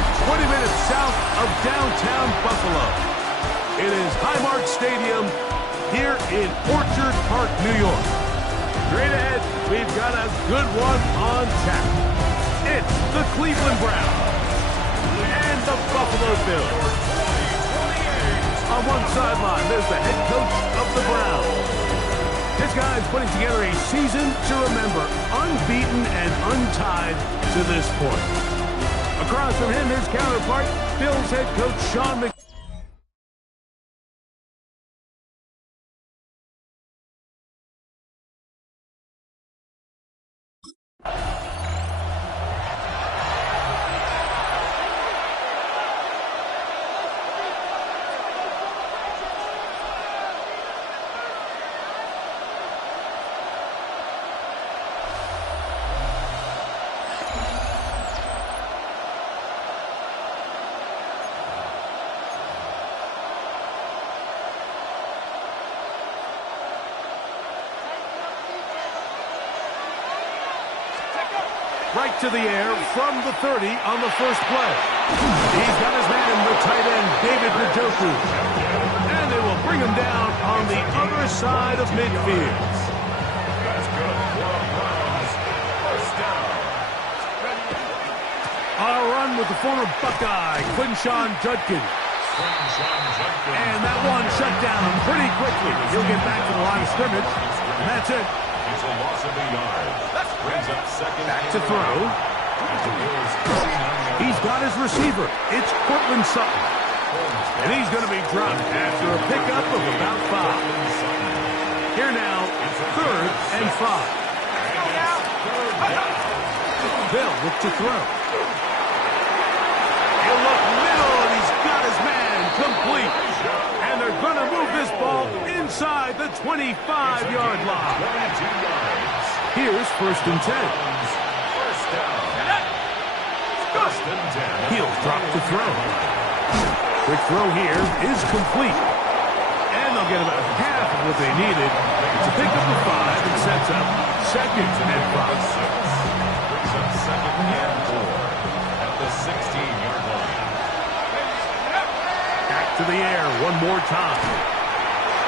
about 20 minutes south of downtown Buffalo. It is Highmark Stadium here in Orchard Park, New York. Straight ahead, we've got a good one on tap. It's the Cleveland Browns and the Buffalo Bills. On one sideline, there's the head coach of the Browns. This guy's putting together a season to remember, unbeaten and untied to this point. Across from him, his counterpart, Bills head coach Sean McVay. Right to the air from the 30 on the first play. He's got his man, the tight end, David Njoku. And they will bring him down on the other side of midfield. A run with the former Buckeye, Quinshon Judkins. And that one shut down pretty quickly. He'll get back to the line of scrimmage. And that's it. It's a loss of a yard. Brings up second. Back to throw. He's got his receiver. It's Courtland Sutton. And he's going to be dropped after a pickup of about 5. Here now, 3rd and 5. They'll look to throw. He'll look middle, and he's got his man complete. And they're going to move this ball inside the 25-yard line. Here's 1st and 10. He'll drop to throw. Quick throw here is complete. And they'll get about half of what they needed to pick up the 5 and sets up 2nd and 5. Brings up 2nd and 4 at the 16-yard line. Back to the air one more time.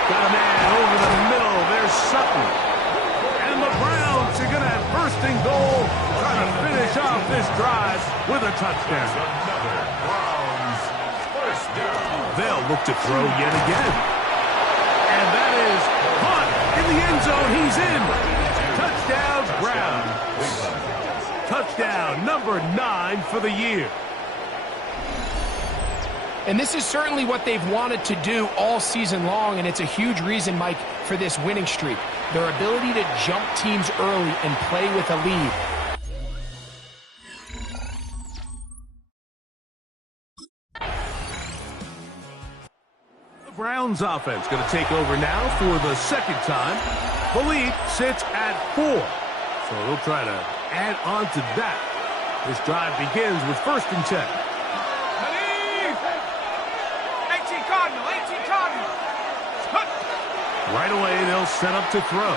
Got a man over the middle. There's Sutton. And the Browns are going to have 1st and goal, trying to finish off this drive with a touchdown. They'll look to throw yet again. And that is caught in the end zone. He's in. Touchdown, Browns. Touchdown number 9 for the year. And this is certainly what they've wanted to do all season long, and it's a huge reason, Mike, for this winning streak. Their ability to jump teams early and play with a lead. The Browns offense going to take over now for the 2nd time. The lead sits at 4. So they'll try to add on to that. This drive begins with 1st and 10. Right away, they'll set up to throw.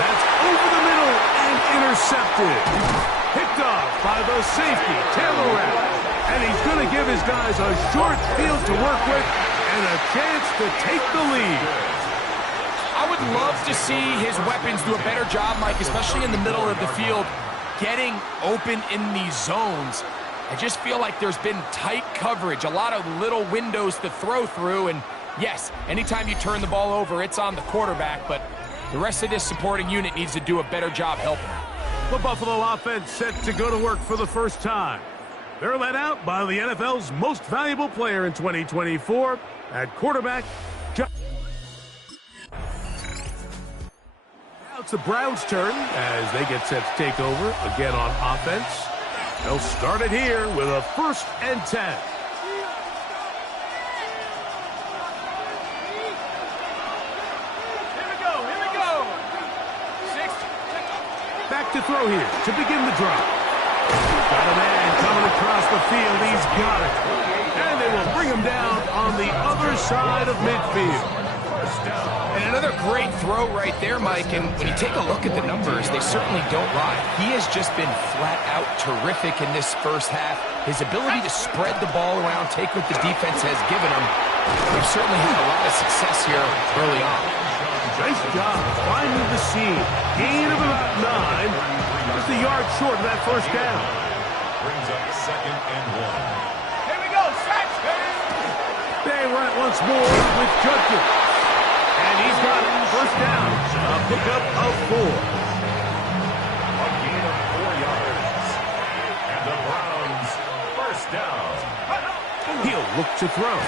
That's over the middle and intercepted. Picked off by the safety, Taylor Rapp. And he's going to give his guys a short field to work with and a chance to take the lead. I would love to see his weapons do a better job, Mike, especially in the middle of the field, getting open in these zones. I just feel like there's been tight coverage, a lot of little windows to throw through, and yes, anytime you turn the ball over, it's on the quarterback, but the rest of this supporting unit needs to do a better job helping. The Buffalo offense set to go to work for the first time. They're led out by the NFL's most valuable player in 2024 at quarterback. Now it's the Browns' turn as they get set to take over again on offense. They'll start it here with a 1st and 10. Here we go. Back to throw here to begin the drive. Got a man coming across the field. He's got it. And they will bring him down on the other side of midfield. first down. And another great throw right there, Mike. And when you take a look at the numbers, they certainly don't lie. He has just been flat out terrific in this first half. His ability to spread the ball around, take what the defense has given him. They've certainly had a lot of success here early on. Nice job finding the seam. Gain of about 9. Just a yard short of that first down. Brings up 2nd and 1. They run it once more with Judkins. And he's got it. First down. A pickup of 4. A gain of 4 yards. And the Browns, first down. He'll look to throw.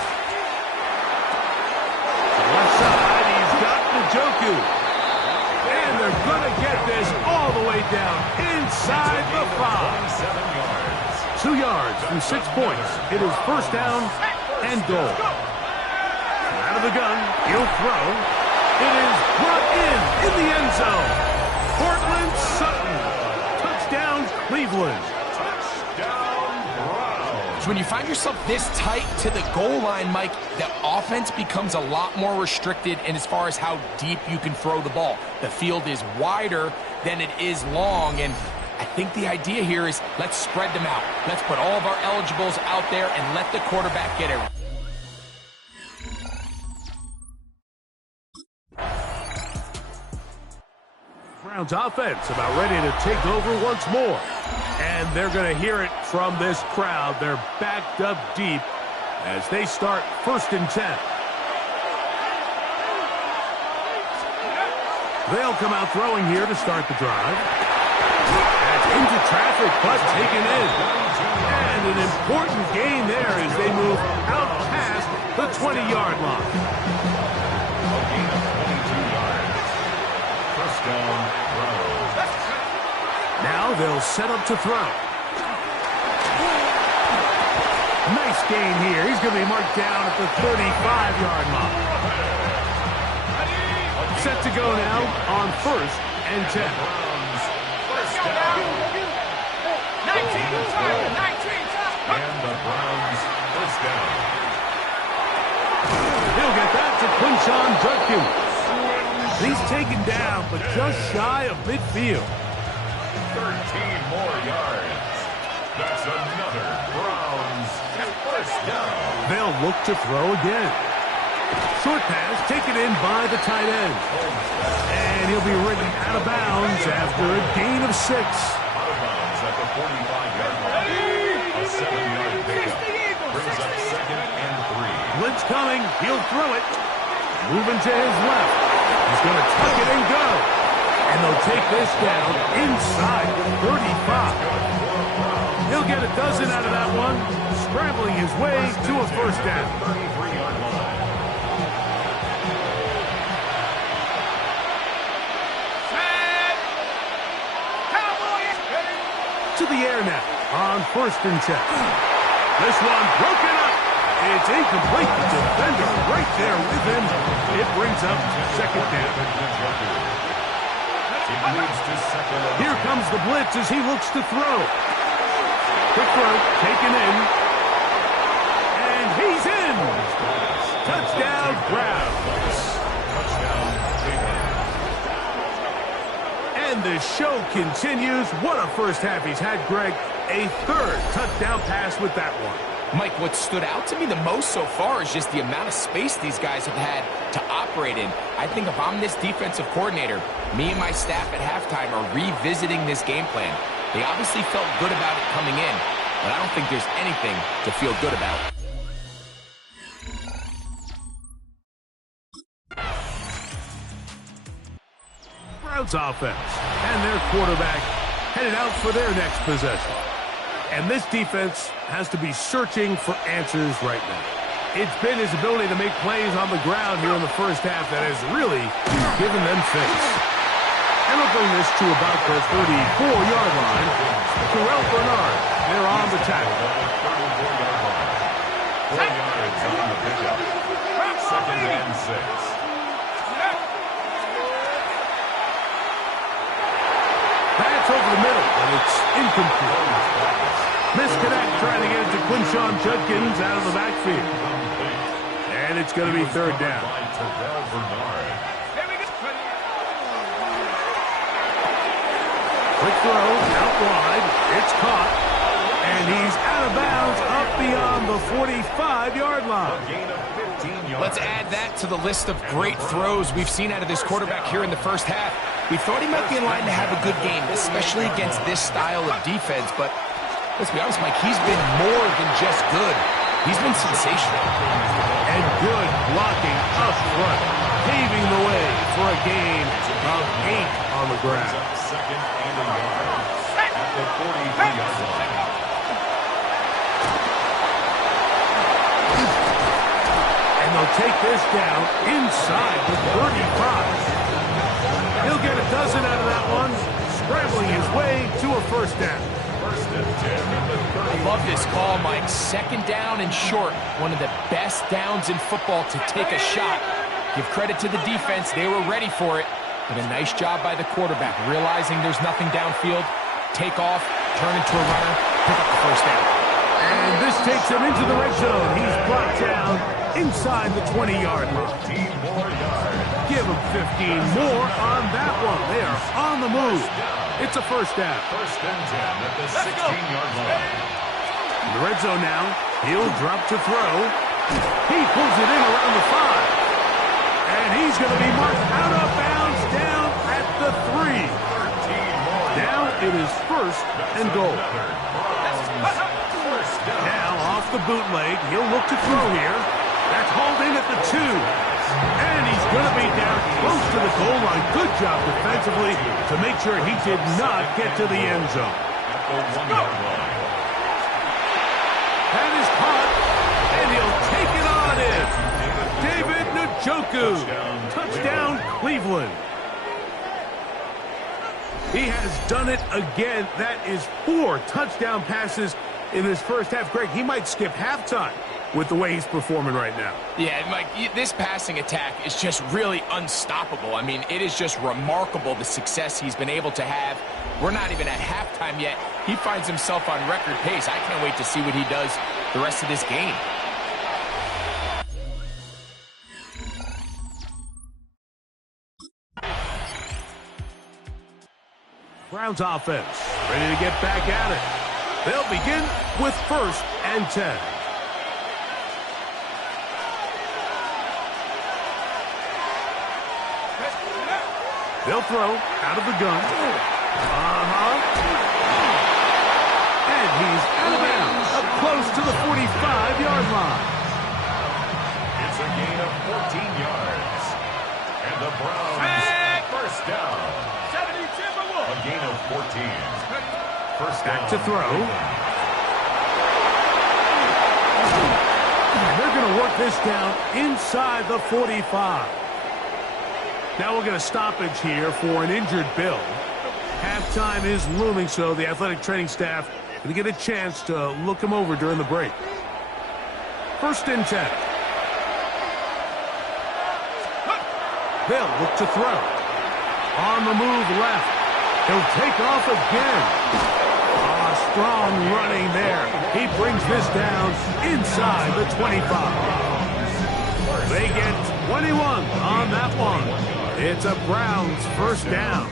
Left side, he's got Njoku. And they're going to get this all the way down inside the 5. 7 yards. 2 yards from 6 points. It is first down and goal. Out of the gun, he'll throw. It is brought in the end zone. Cortland Sutton. Touchdown, Cleveland. Touchdown, Browns. So when you find yourself this tight to the goal line, Mike, the offense becomes a lot more restricted in as far as how deep you can throw the ball. The field is wider than it is long, and I think the idea here is let's spread them out. Let's put all of our eligibles out there and let the quarterback get it. Browns offense about ready to take over once more. And they're going to hear it from this crowd. They're backed up deep as they start 1st and 10. They'll come out throwing here to start the drive. That's into traffic, but taken in. And an important gain there as they move out past the 20-yard line. A gain of 22 yards. First down, Browns. Now they'll set up to throw. Nice gain here. He's going to be marked down at the 35-yard line. Set to go now on 1st and 10. Browns, first down. And the Browns, first down. He'll get that to Quinshon Judkins. He's taken down, but just shy of midfield. 13 more yards. That's another Browns first down. They'll look to throw again. Short pass taken in by the tight end. And he'll be ridden out of bounds after a gain of 6. Out of bounds at the 45-yard line. A 7-yard pickup. Brings up 2nd and 3. Blitz coming. He'll throw it. Moving to his left. He's going to tuck it and go. And they'll take this down inside the 35. He'll get a dozen out of that one, scrambling his way to a first down. 33-yard line. To the air now on 1st and 10. This one broken up. It's incomplete. The defender right there with him. It brings up 2nd down. It moves to 2nd. Here comes the blitz as he looks to throw. Quick throw taken in. And he's in. Touchdown, Browns. Touchdown, Cleveland. And the show continues. What a first half he's had, Greg. A 3rd touchdown pass with that one. Mike, what stood out to me the most so far is just the amount of space these guys have had to operate in. I think if I'm this defensive coordinator, me and my staff at halftime are revisiting this game plan. They obviously felt good about it coming in, but I don't think there's anything to feel good about. Browns offense and their quarterback headed out for their next possession. And this defense has to be searching for answers right now. It's been his ability to make plays on the ground here in the first half that has really given them face. And they'll bring this to about the 34-yard line. Terrell Bernard, they're on the tackle. 34-yard line. 4 yards on the pickup. 2nd and 6. That's over the middle, but it's incomplete. Misconnect trying to get it to Quinshon Judkins out of the backfield. And it's going to be third down. Quick throw, out wide. It's caught. And he's out of bounds up beyond the 45-yard line. Let's add that to the list of great throws we've seen out of this quarterback here in the first half. We thought he might be in line to have a good game, especially against this style of defense. But let's be honest, Mike, he's been more than just good. He's been sensational. And good blocking up front, paving the way for a gain of 8 on the ground. Second and a yard at the 43-yard line. And they'll take this down inside the 35. He'll get a dozen out of that one, scrambling his way to a first down. First and 10 at the 30. I love this call, Mike. Second down and short. One of the best downs in football to take a shot. Give credit to the defense. They were ready for it. But a nice job by the quarterback, realizing there's nothing downfield. Take off, turn into a runner, pick up the first down. And this takes him into the red zone. He's brought down inside the 20-yard line. 15 more yards. Give him 15 more on that one. They are on the move. It's a first down. First and 10 at the 16-yard line. In the red zone now. He'll drop to throw. He pulls it in around the 5. And he's going to be marked out of bounds down at the 3. Now it is first and goal. Now off the bootleg. He'll look to throw here. That's hauled in at the 2. And he's going to be down close to the goal line. Good job defensively to make sure he did not get to the end zone. At the 1-yard line. That is caught, and he'll take it on in. David Njoku. Touchdown, Cleveland. He has done it again. That is 4 touchdown passes in this first half. Greg, he might skip halftime with the way he's performing right now. Yeah, Mike, this passing attack is just really unstoppable. I mean, it is just remarkable the success he's been able to have. We're not even at halftime yet. He finds himself on record pace. I can't wait to see what he does the rest of this game. Browns offense ready to get back at it. They'll begin with first and 10. They'll throw out of the gun. And he's out of bounds, up close to the 45-yard line. It's a gain of 14 yards. And the Browns first down. A gain of 14. First down. Back to throw. They're going to work this down inside the 45. Now we'll get a stoppage here for an injured Bill. Halftime is looming, so the athletic training staff going to get a chance to look him over during the break. First and 10. They'll look to throw. On the move left. He'll take off again. Strong running there. He brings this down inside the 25. They get 21 on that one. It's a Browns first down.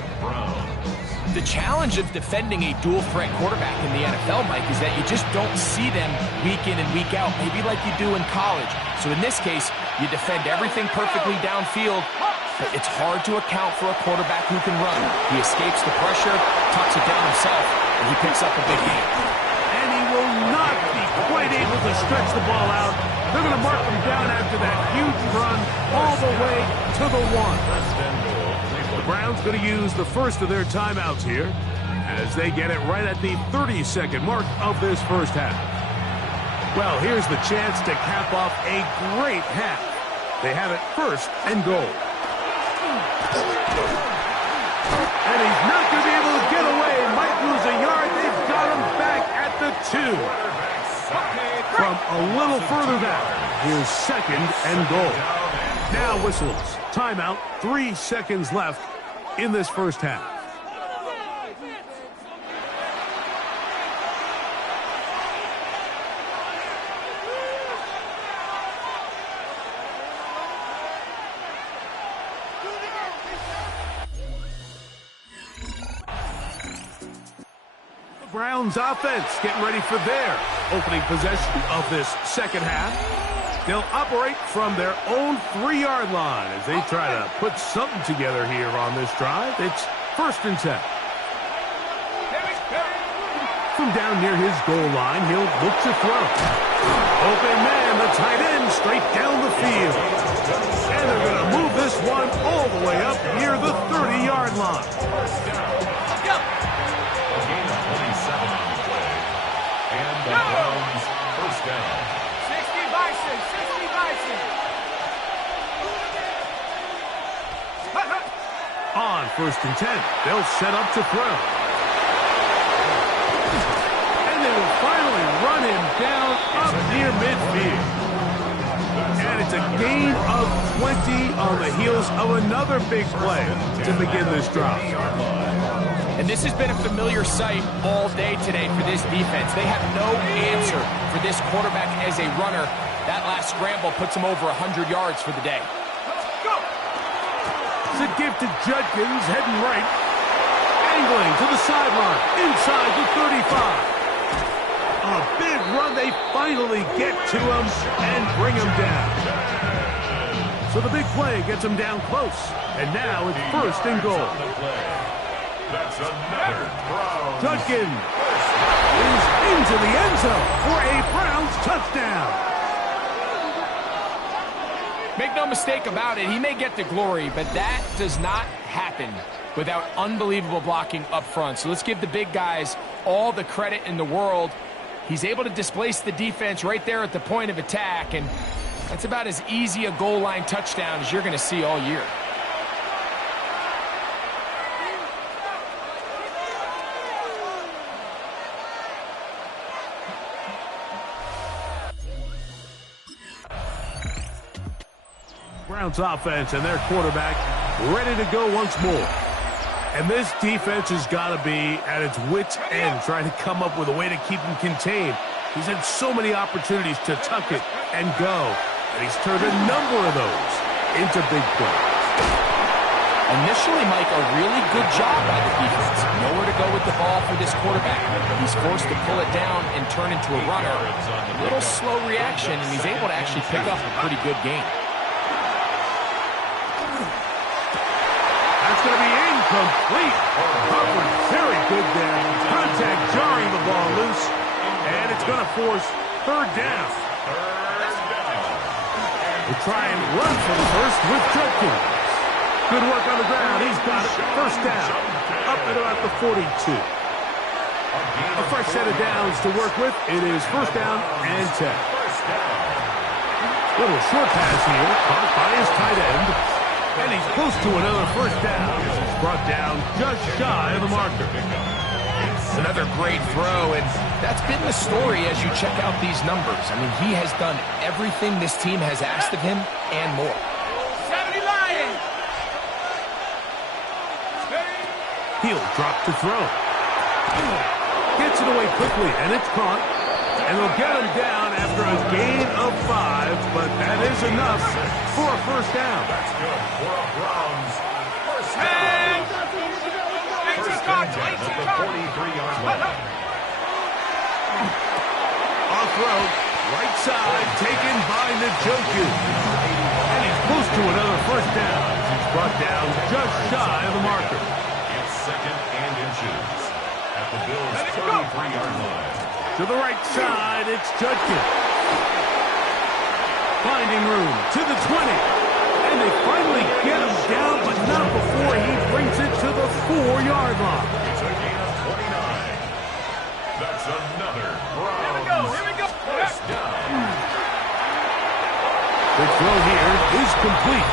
The challenge of defending a dual-threat quarterback in the NFL, Mike, is that you just don't see them week in and week out, maybe like you do in college. So in this case, you defend everything perfectly downfield, but it's hard to account for a quarterback who can run. He escapes the pressure, tucks it down himself, and he picks up a big gain. And he will not be quite able to stretch the ball out. They're going to mark him down after that huge run all the way to the 1. The Browns going to use the first of their timeouts here as they get it right at the 30-second mark of this first half. Well, here's the chance to cap off a great half. They have it first and goal. And he's not going to be able to get away. Might lose a yard. They've got him back at the 2. From a little further down, here's second and goal. Now whistles. Timeout. 3 seconds left in this first half. Browns offense getting ready for their opening possession of this second half. They'll operate from their own 3-yard line as they try to put something together here on this drive. It's 1st and 10. From down near his goal line, he'll look to throw. Open man, the tight end, straight down the field. And they're going to move this one all the way up near the 30-yard line. A gain of 27 on the play. And the Browns first down. 60 Bison, 60 Bison. On 1st and 10, they'll set up to throw. They will finally run him down up near midfield. And it's a gain of 20 on the heels of another big play to begin this drive. And this has been a familiar sight all day today for this defense. They have no answer for this quarterback as a runner. That last scramble puts him over 100 yards for the day. It's a give to Judkins, heading right. Angling to the sideline, inside the 35. A big run, they finally get to him and bring him down. So the big play gets him down close. And now it's 1st and goal. That's another Browns. Judkins is into the end zone for a Browns touchdown. Make no mistake about it, he may get the glory, but that does not happen without unbelievable blocking up front. So let's give the big guys all the credit in the world. He's able to displace the defense right there at the point of attack, and that's about as easy a goal line touchdown as you're going to see all year. Browns offense and their quarterback ready to go once more. And this defense has got to be at its wits' end trying to come up with a way to keep him contained. He's had so many opportunities to tuck it and go, and he's turned a number of those into big plays. Initially, Mike, a really good job by the defense. Nowhere to go with the ball for this quarterback. He's forced to pull it down and turn into a runner. A little slow reaction, and he's able to actually pick up a pretty good game. That's going to be incomplete. Hubbard, very good there. Contact jarring the ball loose. And it's going to force 3rd down. We'll try and run for the first with Judkins. Good work on the ground. He's got it. 1st down. Up at about the 42. A fresh set of downs to work with. It is 1st down and 10. Little short pass here. Caught by his tight end. And he's close to another 1st down. He's brought down just shy of the marker. Another great throw, and that's been the story as you check out these numbers. I mean, he has done everything this team has asked of him and more. 70 Lions. He'll drop to throw. Gets it away quickly, and it's caught. And they'll get him down after a gain of 5, but that is enough for a 1st down. That's good for a Browns first down. First and 10 at the 43-yard line. Off throw, right side, taken by Njoku. And he's close to another 1st down. He's brought down just shy of the marker. It's 2nd and inches at the Bills' 33-yard line. To the right side, it's Judkins. Finding room to the 20. And they finally get him down, but not before he brings it to the 4-yard line. It's a gain of 29. That's another Browns first down. The throw here is complete.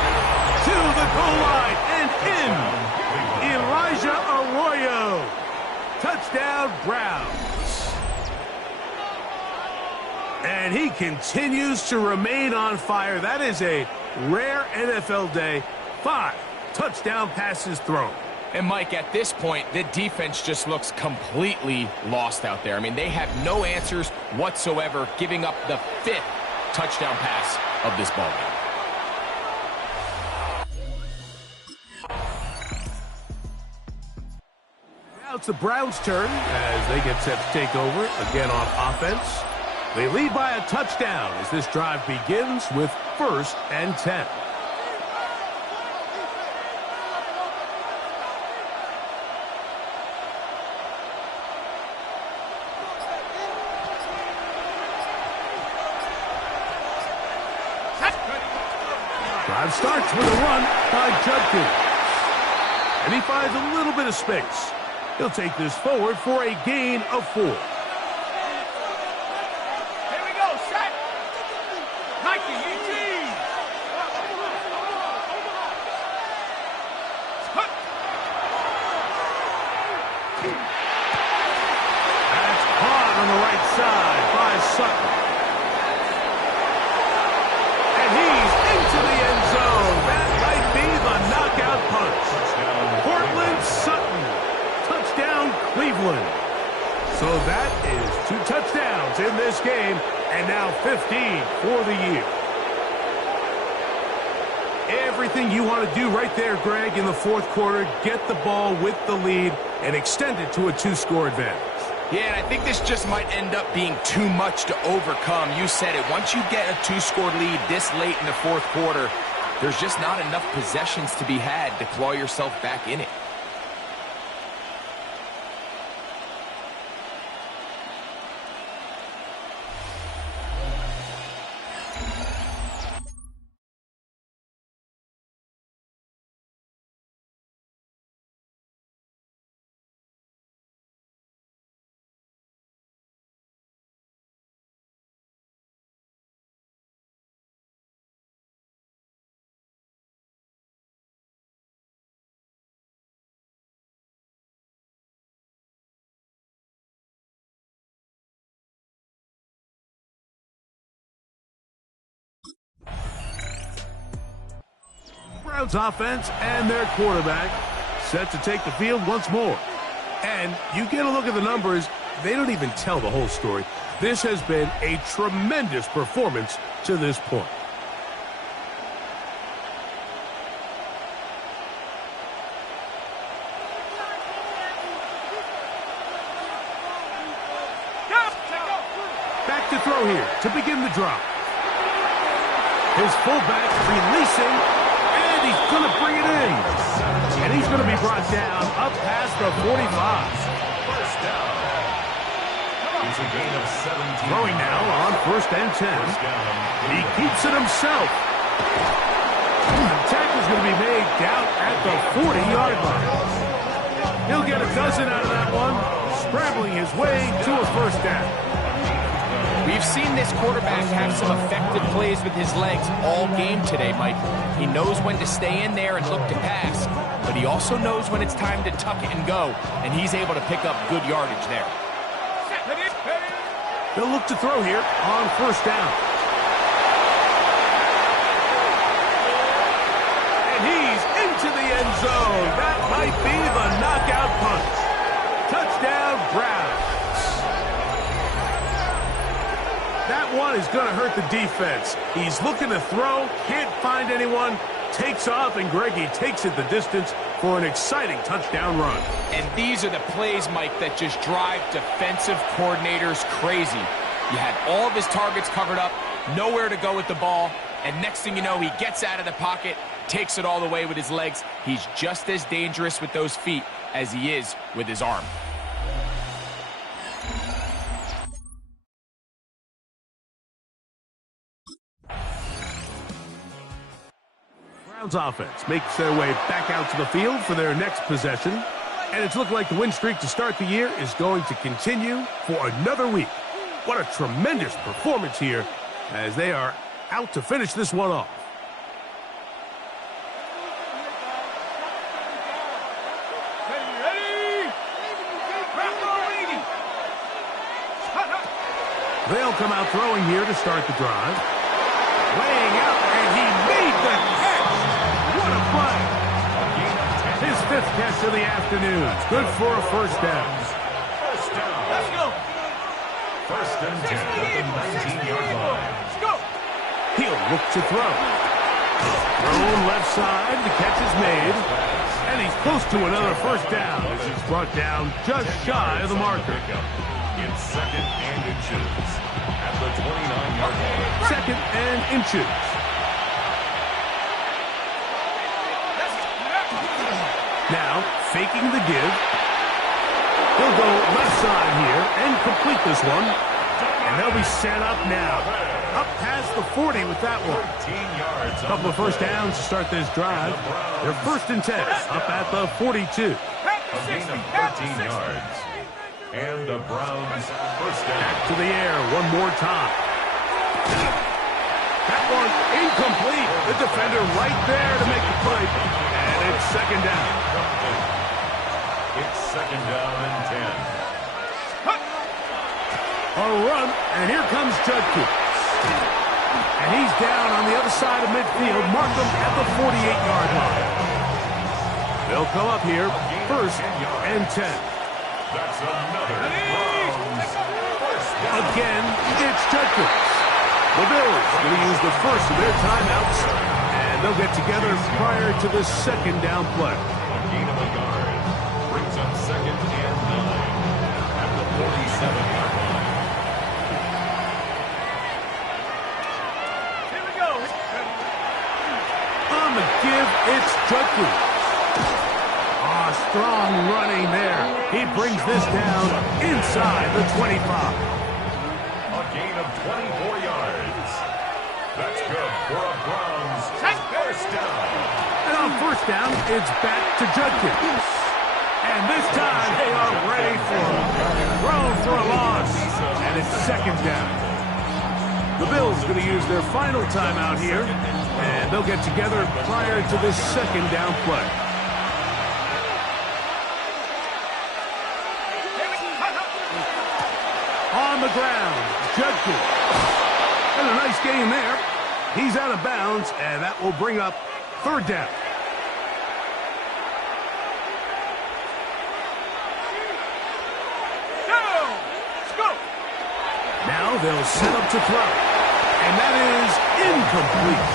To the goal line and in. Elijah Arroyo. Touchdown, Browns. And he continues to remain on fire. That is a rare NFL day. 5 touchdown passes thrown. And, Mike, at this point, the defense just looks completely lost out there. I mean, they have no answers whatsoever, giving up the 5th touchdown pass of this ballgame. Now it's the Browns' turn as they get set to take over again on offense. They lead by a touchdown as this drive begins with 1st and 10. Drive starts with a run by Judkins. And he finds a little bit of space. He'll take this forward for a gain of 4. Here we go, set. Nike, Eugene. That's caught on the right side by Sutton. And he's into the end zone. That might be the knockout punch. Cortland Sutton. Touchdown, Cleveland. So that is 2 touchdowns in this game, and now 15 for the year. Everything you want to do right there, Greg, in the 4th quarter, get the ball with the lead and extend it to a 2-score advantage. Yeah, and I think this just might end up being too much to overcome. You said it. Once you get a 2-score lead this late in the 4th quarter, there's just not enough possessions to be had to claw yourself back in it. Browns offense and their quarterback set to take the field once more. And you get a look at the numbers, they don't even tell the whole story. This has been a tremendous performance to this point. Back to throw here to begin the drive. His fullback releasing, and he's going to bring it in. And he's going to be brought down up past the 45. First down. It's a gain of 17. Throwing now on 1st and 10. He keeps it himself. The tackle's going to be made down at the 40-yard line. He'll get a dozen out of that one, scrambling his way to a 1st down. We've seen this quarterback have some effective plays with his legs all game today, Mike. He knows when to stay in there and look to pass, but he also knows when it's time to tuck it and go, and he's able to pick up good yardage there. They'll look to throw here on 1st down. And he's into the end zone. That might be the knockout punch. Touchdown, Browns. That one is going to hurt the defense. He's looking to throw, can't find anyone, takes off, and Greggy takes it the distance for an exciting touchdown run. And these are the plays, Mike, that just drive defensive coordinators crazy. You had all of his targets covered up, nowhere to go with the ball, and next thing you know, he gets out of the pocket, takes it all the way with his legs. He's just as dangerous with those feet as he is with his arm. Browns offense makes their way back out to the field for their next possession. And it's looking like the win streak to start the year is going to continue for another week. What a tremendous performance here as they are out to finish this one off. They'll come out throwing here to start the drive. Laying out, and he made the catch. What a play. His 5th catch of the afternoon. Good for a 1st down. First down. Let's go. 1st and 10 at the 19-yard line. Let's go. He'll look to throw. Thrown left side, the catch is made. And he's close to another first down as he's brought down just shy of the marker. In second and inches at the 29-yard line. Second and inches. Now, faking the give. He'll go left side here and complete this one. And they'll be set up now. Up past the 40 with that one. 13 yards. A couple of first downs to start this drive. They're first and 10 up at the 42. A gain of 13 yards. And the Browns first down. Back to the air one more time. That one incomplete. The defender right there to make the play. And it's second down. It's second down and 10. A run, and here comes Judkins. And he's down on the other side of midfield. Mark him at the 48-yard line. They'll come up here, first and 10. That's another Browns first down. Again, it's Judkins. The Bills going to use the first of their timeouts, and they'll get together prior to the second down play. A gain of a yard brings up second and 9 at the 47-yard line. On the give, it's Judkins. Strong running there. He brings this down inside the 25. A gain of 24 yards. That's good for a Browns first down. And on first down, it's back to Judkins. And this time, they are ready for him. Thrown for a loss. And it's second down. The Bills going to use their final timeout here. And they'll get together prior to this second down play. On the ground, Judkins. And a nice gain there. He's out of bounds, and that will bring up third down. Now they'll set up to throw. And that is incomplete.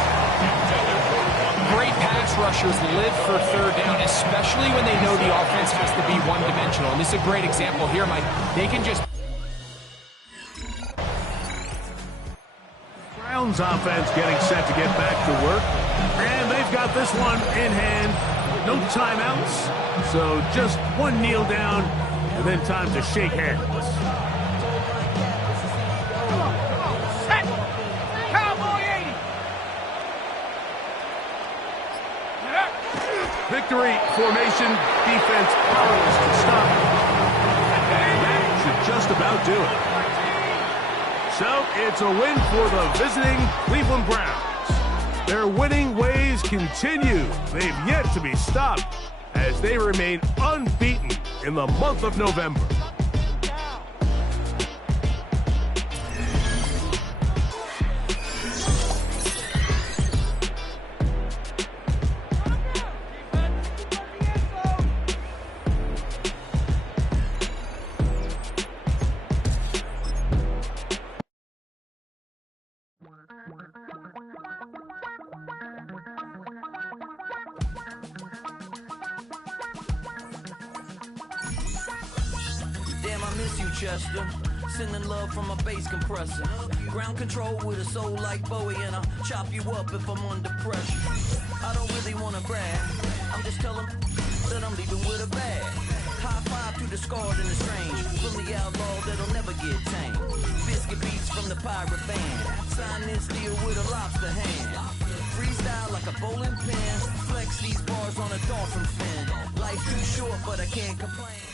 Great pass rushers live for third down, especially when they know the offense has to be one-dimensional. And this is a great example here, Mike. They can just... Browns offense getting set to get back to work. And they've got this one in hand. No timeouts. So just one kneel down, and then time to shake hands. Victory formation, defense powerless to stop it. And that should just about do it. So it's a win for the visiting Cleveland Browns. Their winning ways continue. They've yet to be stopped as they remain unbeaten in the month of November. Damn, I miss you, Chester. Sending love from a bass compressor. Ground control with a soul like Bowie, and I'll chop you up if I'm under pressure. I don't really want to brag. I'm just telling that I'm leaving with a bag. High five to the scarred and the strange. From the outlaw that'll never get tamed. Biscuit beats from the pirate band. Sign this deal with a lobster hand. Freestyle like a bowling pin. Flex these bars on a dolphin fin. Life's too short, but I can't complain.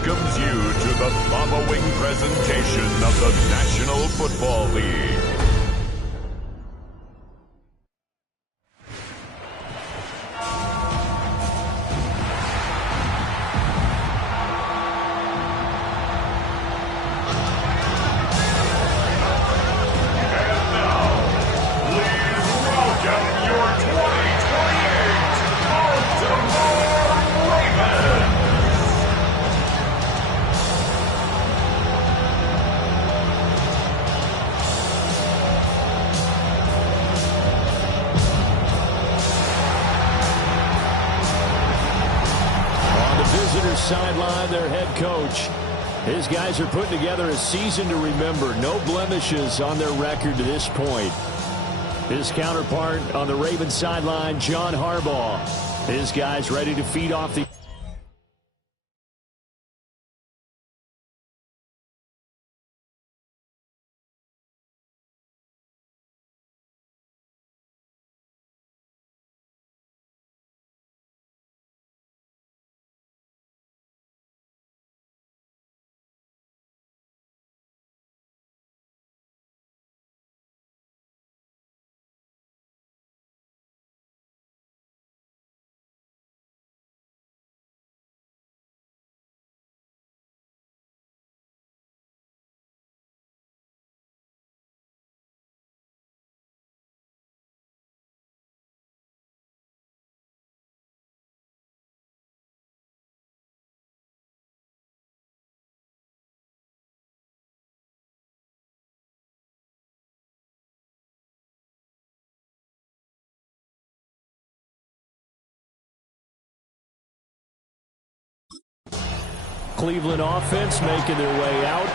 welcomes you to the following presentation of the National Football League. Sideline, their head coach. His guys are putting together a season to remember. No blemishes on their record to this point. His counterpart on the Ravens sideline, John Harbaugh. His guys ready to feed off the... Cleveland offense making their way out.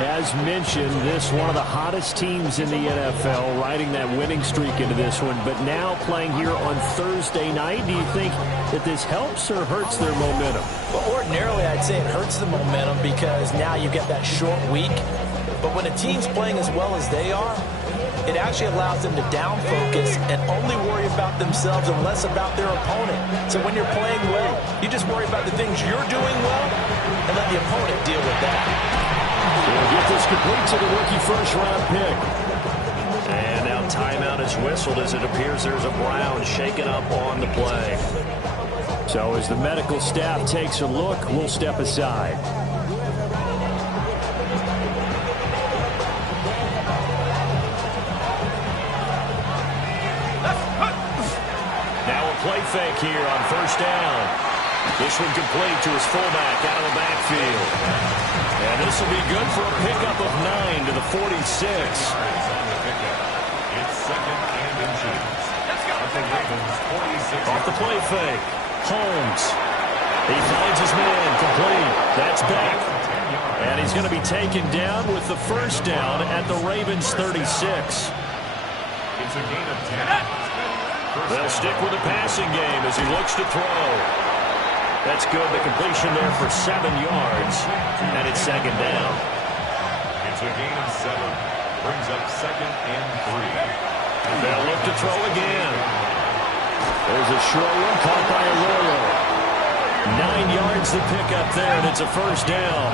As mentioned, this one of the hottest teams in the NFL, riding that winning streak into this one, but now playing here on Thursday night. Do you think that this helps or hurts their momentum? Well, ordinarily, I'd say it hurts the momentum because now you get that short week. But when a team's playing as well as they are, it actually allows them to down focus and only worry about themselves and less about their opponent. So when you're playing well, you just worry about the things you're doing well and let the opponent deal with that. We'll get this complete to the rookie first-round pick. And now timeout is whistled as it appears there's a Brown shaken up on the play. So as the medical staff takes a look, we'll step aside. Play fake here on first down. This one complete to his fullback out of the backfield. And this will be good for a pickup of 9 to the 46. It's second and inches. At the Ravens 46. Off the play fake. Holmes. He finds his man complete. That's back. And he's going to be taken down with the first down at the Ravens 36. It's a gain of 10. They'll stick with the passing game as he looks to throw. That's good. The completion there for 7 yards. And it's second down. It's a gain of 7. Brings up second and 3. And they'll look to throw again. There's a short one caught by Arroyo. 9 yards to pick up there, and it's a first down.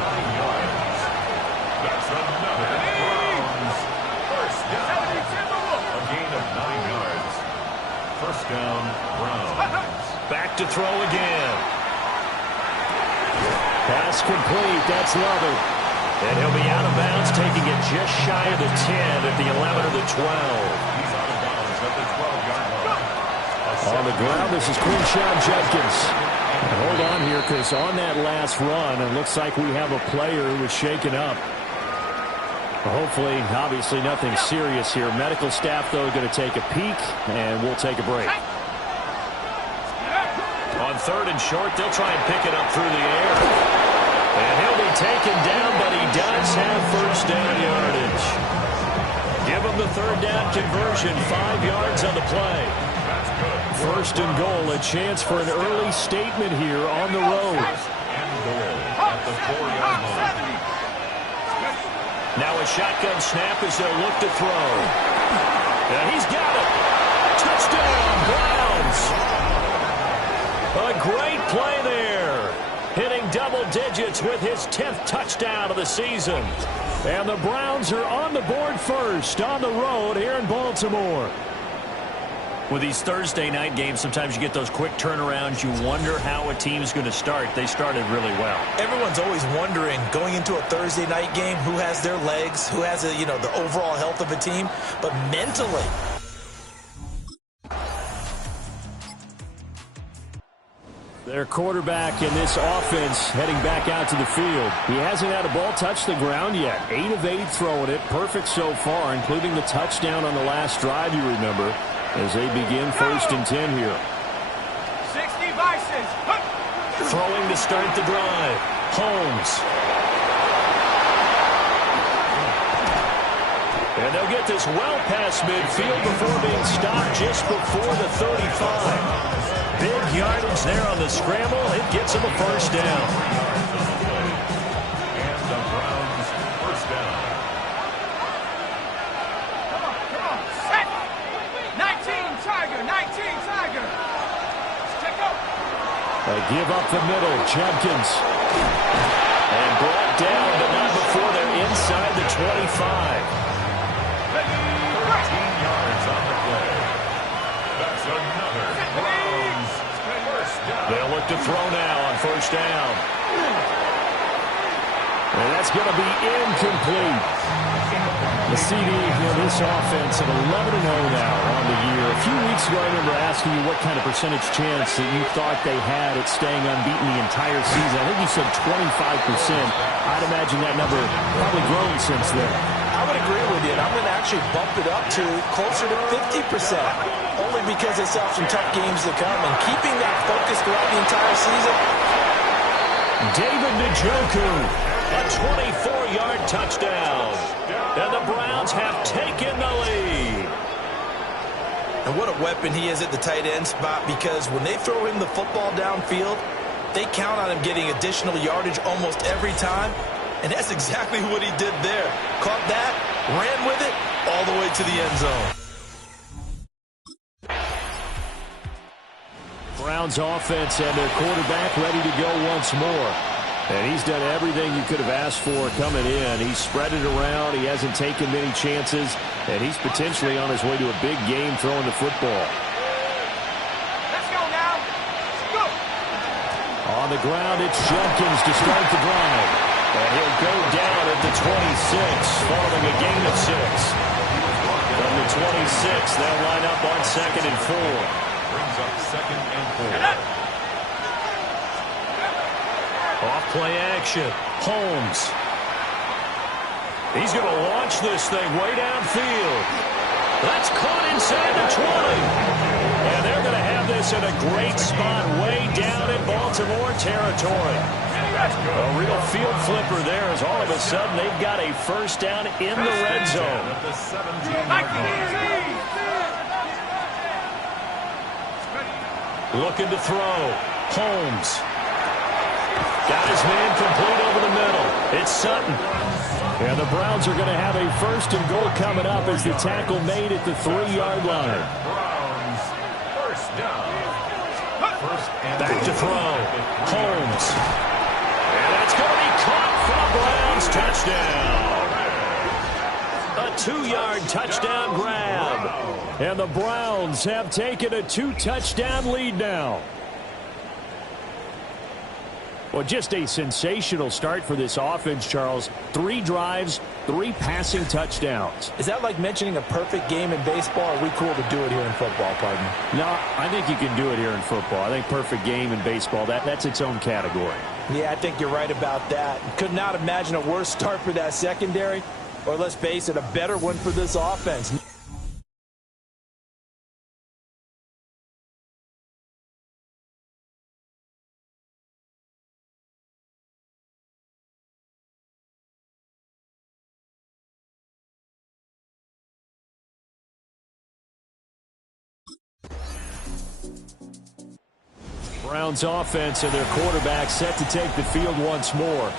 That's another Browns. First down. A gain of 9 yards. First down, Browns. Back to throw again. Pass complete. That's Lovett. And he'll be out of bounds, taking it just shy of the 10 at the 11 or the 12. He's out of bounds at the 12-yard line. On the ground, this is Quinshon Judkins. Hold on here, because on that last run, it looks like we have a player who was shaken up. Hopefully, obviously nothing serious here. Medical staff, though, going to take a peek, and we'll take a break. On third and short, they'll try and pick it up through the air. And he'll be taken down, but he does have first down yardage. Give him the third down conversion, 5 yards on the play. First and goal, a chance for an early statement here on the road. And goal at the 4-yard line. Now a shotgun snap as they'll look to throw. And he's got it. Touchdown, Browns. A great play there. hitting double digits with his 10th touchdown of the season. And the Browns are on the board first on the road here in Baltimore. With these Thursday night games, sometimes you get those quick turnarounds. You wonder how a team's going to start. They started really well. Everyone's always wondering, going into a Thursday night game, who has their legs, who has the overall health of a team. But mentally, their quarterback in this offense heading back out to the field. He hasn't had a ball touch the ground yet. 8 of 8 throwing it. Perfect so far, including the touchdown on the last drive, you remember, as they begin 1st and 10 here. 60 Vices. Throwing to start the drive. Holmes. And they'll get this well past midfield before being stopped just before the 35. Big yardage there on the scramble. It gets him a first down. And the Browns first down. Come on, set. 19 Tiger, 19 Tiger. Check out. They give up the middle. Judkins. And brought down, but not before they're inside the 25. 13 yards on the play. That's another Browns first down. They'll look to throw now on first down. And that's going to be incomplete. The CD in this offense at 11-0 now on the year. A few weeks ago, I remember asking you what kind of percentage chance that you thought they had at staying unbeaten the entire season. I think you said 25%. I'd imagine that number probably grown since then. I would agree with you, and I'm going to actually bump it up to closer to 50%, only because they still have some tough games to come, and keeping that focus throughout the entire season. David Njoku, a 24-yard touchdown, and the Browns have taken the lead. And what a weapon he is at the tight end spot, because when they throw him the football downfield, they count on him getting additional yardage almost every time. And that's exactly what he did there. Caught that, ran with it, all the way to the end zone. Browns offense and their quarterback ready to go once more. And he's done everything you could have asked for coming in. He's spread it around. He hasn't taken many chances. And he's potentially on his way to a big game throwing the football. Let's go now. Let's go. On the ground, it's Judkins to start the drive. And he'll go down at the 26, following a gain of 6. From the 26, they'll line up on 2nd and 4. Brings up 2nd and 4. Off play action. Holmes. He's going to launch this thing way downfield. That's caught inside the 20. And they're going to have this in a great spot way down in Baltimore territory. A real field flipper there as all of a sudden they've got a first down in the red zone. At the 17-yard line. Looking to throw. Holmes. Got his man complete over the middle. It's Sutton. And the Browns are going to have a 1st and goal coming up as the tackle made at the 3-yard line. Browns first down. First and Back to throw. Holmes. And that's going to be caught for a Browns touchdown. A 2-yard touchdown grab. And the Browns have taken a 2-touchdown lead now. Well, just a sensational start for this offense, Charles. 3 drives, 3 passing touchdowns. Is that like mentioning a perfect game in baseball? Or are we cool to do it here in football, pardon? No, I think you can do it here in football. I think perfect game in baseball, that's its own category. Yeah, I think you're right about that. Could not imagine a worse start for that secondary, or let's face it, a better one for this offense. Browns offense and their quarterback set to take the field once more.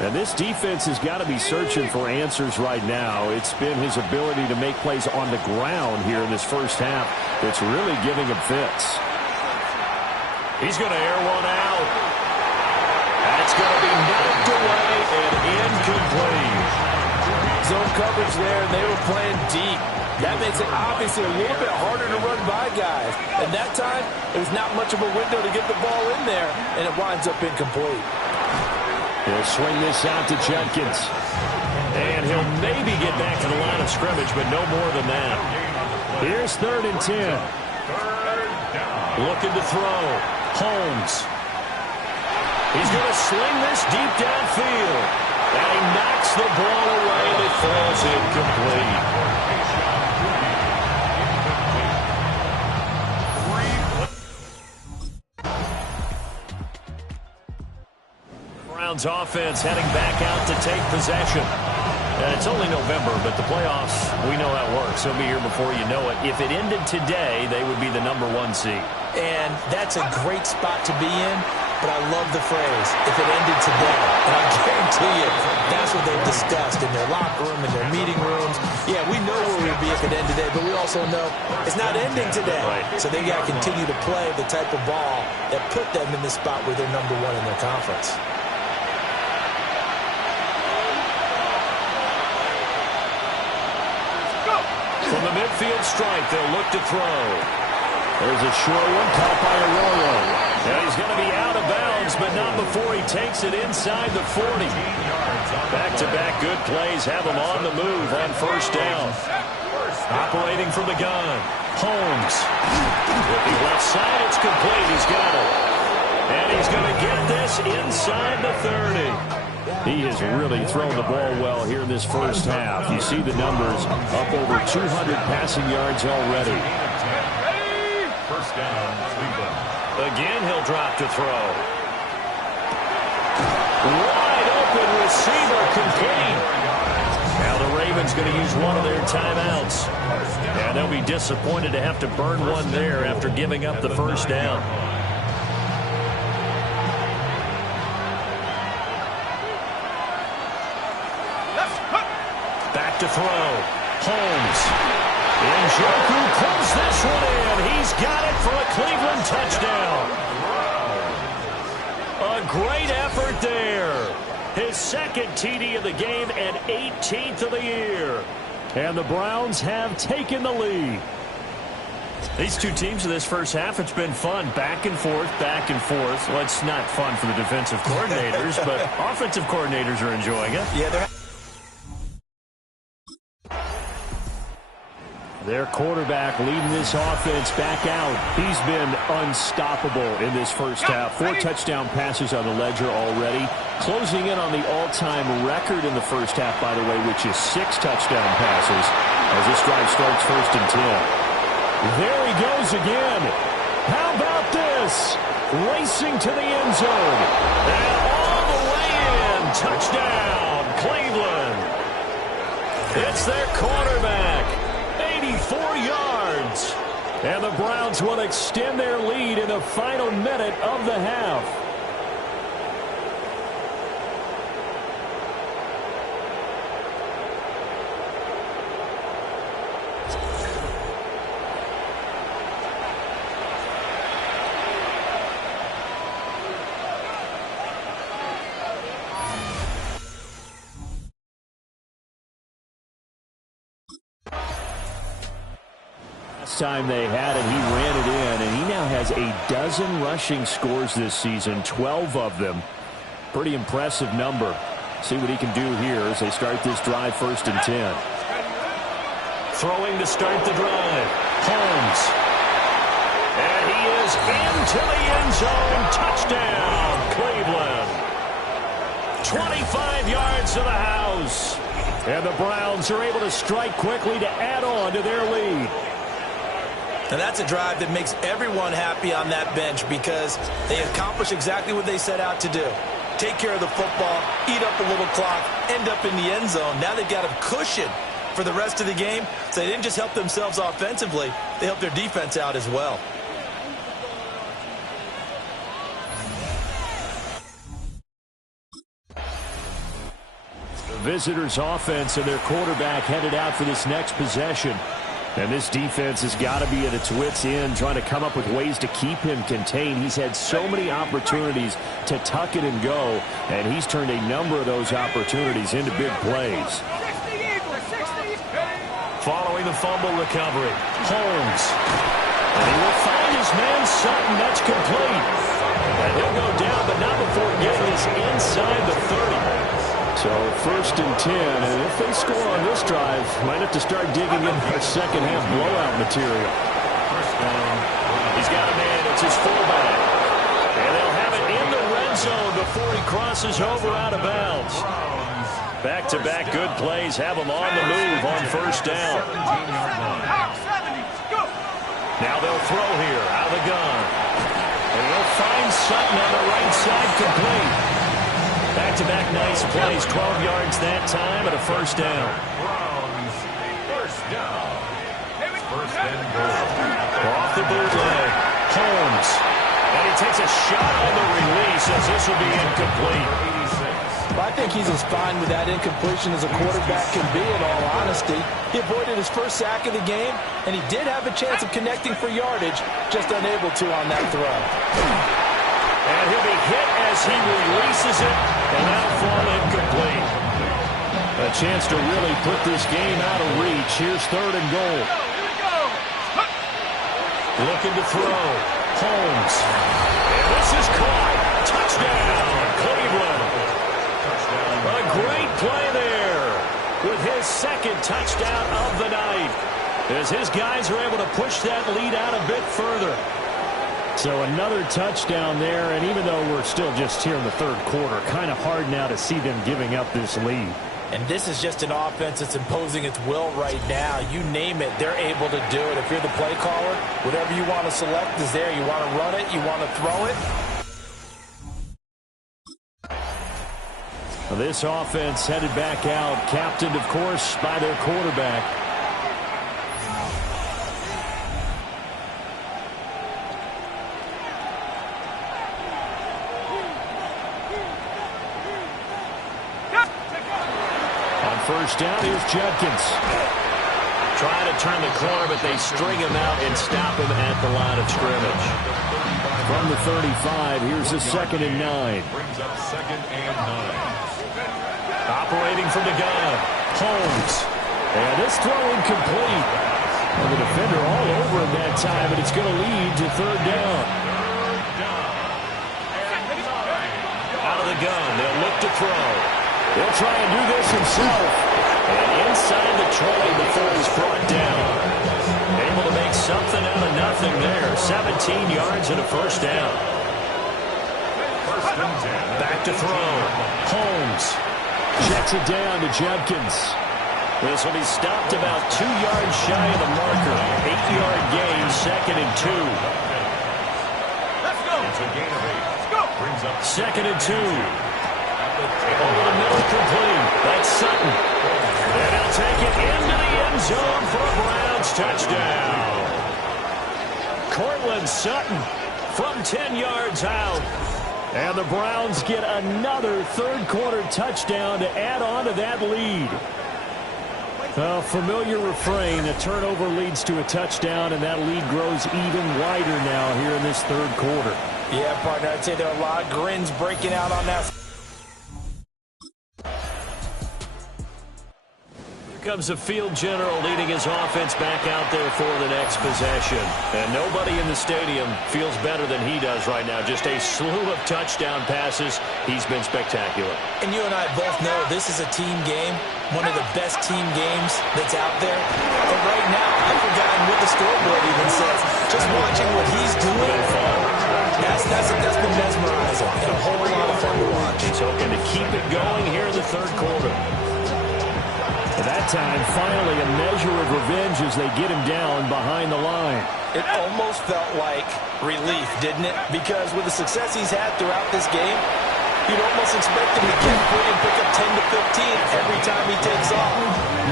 And this defense has got to be searching for answers right now. It's been his ability to make plays on the ground here in this first half that's really giving him fits. He's going to air one out. It's going to be knocked away and incomplete. Zone coverage there, and they were playing deep. That makes it obviously a little bit harder to run by guys. And that time, it was not much of a window to get the ball in there, and it winds up incomplete. He'll swing this out to Judkins. And he'll maybe get back to the line of scrimmage, but no more than that. Here's 3rd and 10. Looking to throw. Holmes. He's going to sling this deep downfield. And he knocks the ball away, and it falls incomplete. Browns offense heading back out to take possession. And it's only November, but the playoffs, we know how it works. They'll be here before you know it. If it ended today, they would be the #1 seed. And that's a great spot to be in, but I love the phrase, if it ended today. And I guarantee you, that's what they've discussed in their locker room, in their meeting rooms. Yeah, we know where we'd be if it ended today, but we also know it's not ending today. Right. So they got to continue to play the type of ball that put them in the spot where they're #1 in their conference. From the midfield stripe, they'll look to throw. There's a short one caught by Arroyo. And he's going to be out of bounds, but not before he takes it inside the 40. Back-to-back good plays have him on the move on 1st down. Operating from the gun, Holmes. With the left side, it's complete. He's got it. And he's going to get this inside the 30. He has really thrown the ball well here in this first half. You see the numbers, up over 200 passing yards already. First down, Cleveland. Again, he'll drop to throw. Wide open receiver complete. Now the Ravens going to use one of their timeouts. And they'll be disappointed to have to burn one there after giving up the first down. Back to throw. Holmes. Njoku pulls this one in. He's got it for a Cleveland touchdown. A great effort there. His 2nd TD of the game and 18th of the year. And the Browns have taken the lead. These two teams in this first half, it's been fun. Back and forth, back and forth. Well, it's not fun for the defensive coordinators, but offensive coordinators are enjoying it. Yeah, they're... Their quarterback leading this offense back out. He's been unstoppable in this first half. 4 touchdown passes on the ledger already. Closing in on the all-time record in the first half, by the way, which is 6 touchdown passes as this drive starts 1st and 10. There he goes again. How about this? Racing to the end zone. And all the way in. Touchdown, Cleveland. It's their quarterback. 84 yards. And the Browns will extend their lead in the final minute of the half. Time they had it, he ran it in, and he now has a dozen rushing scores this season, 12 of them. Pretty impressive number. See what he can do here as they start this drive 1st and 10. Throwing to start the drive. Holmes. And he is into the end zone. Touchdown, Cleveland. 25 yards to the house. And the Browns are able to strike quickly to add on to their lead. And that's a drive that makes everyone happy on that bench because they accomplish exactly what they set out to do. Take care of the football, eat up a little clock, end up in the end zone. Now they've got a cushion for the rest of the game. So they didn't just help themselves offensively, they helped their defense out as well. The visitors' offense and their quarterback headed out for this next possession. And this defense has got to be at its wits' end, trying to come up with ways to keep him contained. He's had so many opportunities to tuck it and go, and he's turned a number of those opportunities into big plays. Following the fumble recovery, Holmes. And he will find his man Sutton. That's complete. And he'll go down, but not before getting us inside the 30. So 1st and 10, and if they score on this drive, might have to start digging in our second-half blowout material. He's got a man. It's his fullback. And they'll have it in the red zone before he crosses over out of bounds. Back-to-back good plays have him on the move on 1st down. Now they'll throw here out of the gun. And they'll find Sutton on the right side complete. Back-to-back nice plays, 12 yards that time, and a 1st down. Browns, 1st down. 1st and goal. Off the bootleg, Holmes. And he takes a shot on the release as this will be incomplete. I think he's as fine with that incompletion as a quarterback can be, in all honesty. He avoided his first sack of the game, and he did have a chance of connecting for yardage, just unable to on that throw. And he'll be hit as he releases it, and that'll fall incomplete. A chance to really put this game out of reach. Here's 3rd and goal. Looking to throw. Holmes. And this is caught. Touchdown, Cleveland. A great play there with his 2nd touchdown of the night, as his guys are able to push that lead out a bit further. So another touchdown there, and even though we're still just here in the 3rd quarter, kind of hard now to see them giving up this lead. And this is just an offense that's imposing its will right now. You name it, they're able to do it. If you're the play caller, whatever you want to select is there. You want to run it, you want to throw it. This offense headed back out, captained, of course, by their quarterback. On 1st down, here's Judkins. Trying to turn the corner, but they string him out and stop him at the line of scrimmage. From the 35, here's a 2nd and 9. Brings up 2nd and 9. Operating from the gun, Holmes. And this throw incomplete. And the defender all over him that time, but it's going to lead to 3rd down. Out of the gun, they'll look to throw. He'll try and do this himself. And inside the 20 before he's brought down. Able to make something out of nothing there. 17 yards and a 1st down. 1st and 10. Back to throw. Holmes. Checks it down to Judkins. This will be stopped about 2 yards shy of the marker. 8-yard gain, 2nd and 2. Let's go. It's a gain of 8. Let's go. Brings up 2nd and 2. Over the middle, complete. That's Sutton. And he'll take it into the end zone for a Browns touchdown. Courtland Sutton from 10 yards out. And the Browns get another 3rd quarter touchdown to add on to that lead. A familiar refrain, a turnover leads to a touchdown, and that lead grows even wider now here in this 3rd quarter. Yeah, partner, I'd say there are a lot of grins breaking out on that. Comes the field general leading his offense back out there for the next possession. And nobody in the stadium feels better than he does right now. Just a slew of touchdown passes. He's been spectacular. And you and I both know this is a team game, one of the best team games that's out there. But right now, I've forgotten what the scoreboard even says. Just watching what he's doing, that's been mesmerizing and a whole lot of fun to watch. He's hoping to keep it going here in the 3rd quarter. At that time, finally a measure of revenge as they get him down behind the line. It almost felt like relief, didn't it? Because with the success he's had throughout this game, you'd almost expect him to get free and pick up 10 to 15 every time he takes off.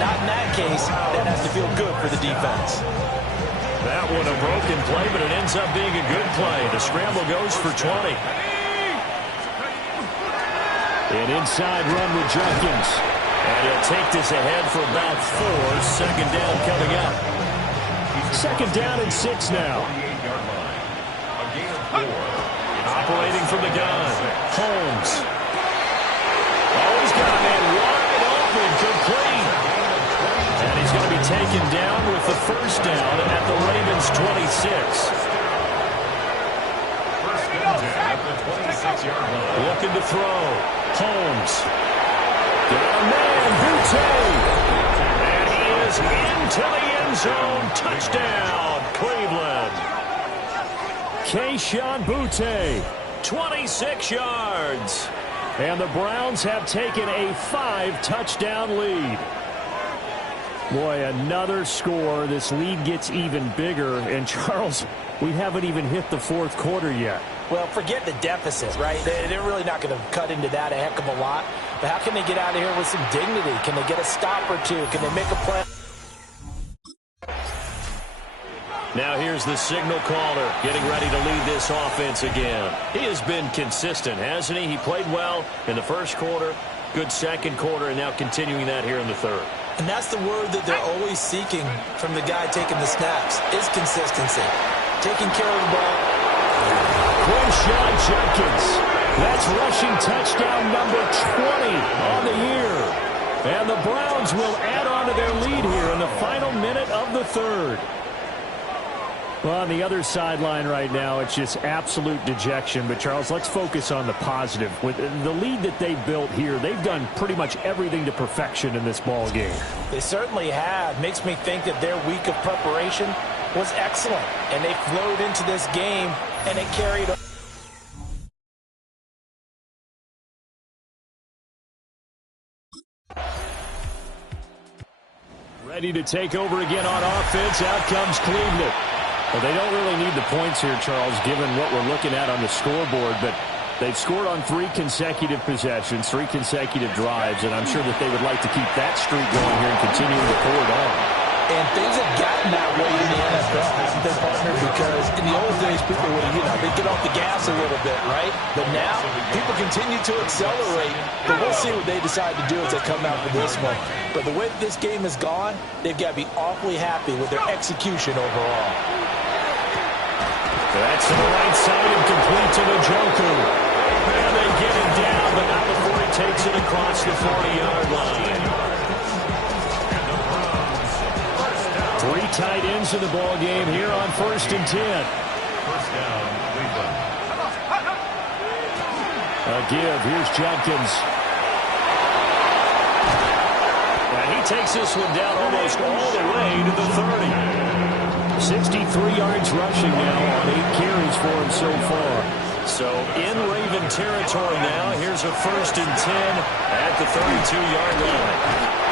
Not in that case. That has to feel good for the defense. That one a broken play, but it ends up being a good play. The scramble goes for 20. An inside run with Judkins. And he'll take this ahead for about 4. 2nd down coming up. Second down and 6 now. 48-yard line. A gain of 4. Operating from the gun. Holmes. Oh, he's got a man wide open, complete. And he's going to be taken down with the first down at the Ravens' 26. First down at the 26-yard line. Looking to throw. Holmes. Got a man, Boutte. And he is into the end zone. Touchdown, Cleveland. Kayshon Boutte, 26 yards. And the Browns have taken a 5-touchdown lead. Boy, another score. This lead gets even bigger. And, Charles, we haven't even hit the fourth quarter yet. Well, forget the deficit, right? They're really not going to cut into that a heck of a lot. But how can they get out of here with some dignity? Can they get a stop or two? Can they make a play? Now here's the signal caller getting ready to lead this offense again. He has been consistent, hasn't he? He played well in the first quarter, good second quarter, and now continuing that here in the third. And that's the word that they're always seeking from the guy taking the snaps, is consistency. Taking care of the ball. Quinshon Judkins. That's rushing touchdown number 20 on the year. And the Browns will add on to their lead here in the final minute of the third. Well, on the other sideline right now, it's just absolute dejection. But, Charles, let's focus on the positive. With the lead that they built here, they've done pretty much everything to perfection in this ball game. They certainly have. Makes me think that their week of preparation was excellent. And they flowed into this game, and it carried on. Ready to take over again on offense. Out comes Cleveland. Well, they don't really need the points here, Charles, given what we're looking at on the scoreboard. But they've scored on 3 consecutive possessions, 3 consecutive drives, and I'm sure that they would like to keep that streak going here and continuing to pour it on. And things have gotten that way in the NFL, hasn't they, partner? Because in the old days, people would, they'd get off the gas a little bit, right? But now, people continue to accelerate. But we'll see what they decide to do as they come out for this one. But the way that this game has gone, they've got to be awfully happy with their execution overall. That's to the right side and complete to Njoku. And they get him down, but not before he takes it across the 40-yard line. 3 tight ends in the ball game here on 1st and 10. First down, Cleveland. A give. Here's Judkins. And he takes this one down almost all the way to the 30. 63 yards rushing now on 8 carries for him so far. So in Raven territory now. Here's a 1st and 10 at the 32-yard line.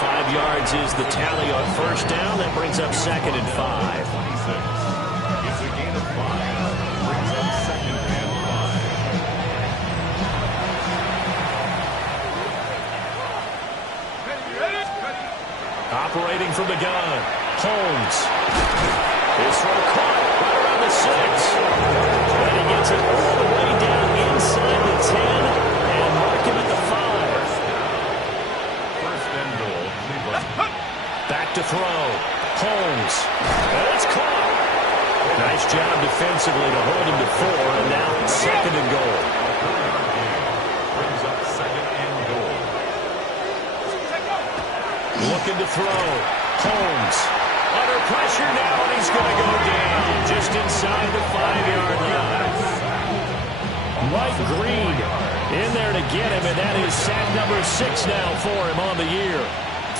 5 yards is the tally on 1st down. That brings up 2nd and 5. 26. It's a gain of 5. Brings up 2nd and 5. Operating from the gun. Holmes. This one caught right around the 6. And he gets it all the way down inside the 10 and mark him at the 5. First and goal, Cleveland. Back to throw. Holmes. And it's caught. Nice job defensively to hold him to 4, and now 2nd and goal. Brings up 2nd and goal. Looking to throw. Holmes. Under pressure now, and he's going to go down just inside the 5-yard line. Mike Green in there to get him, and that is sack number 6 now for him on the year.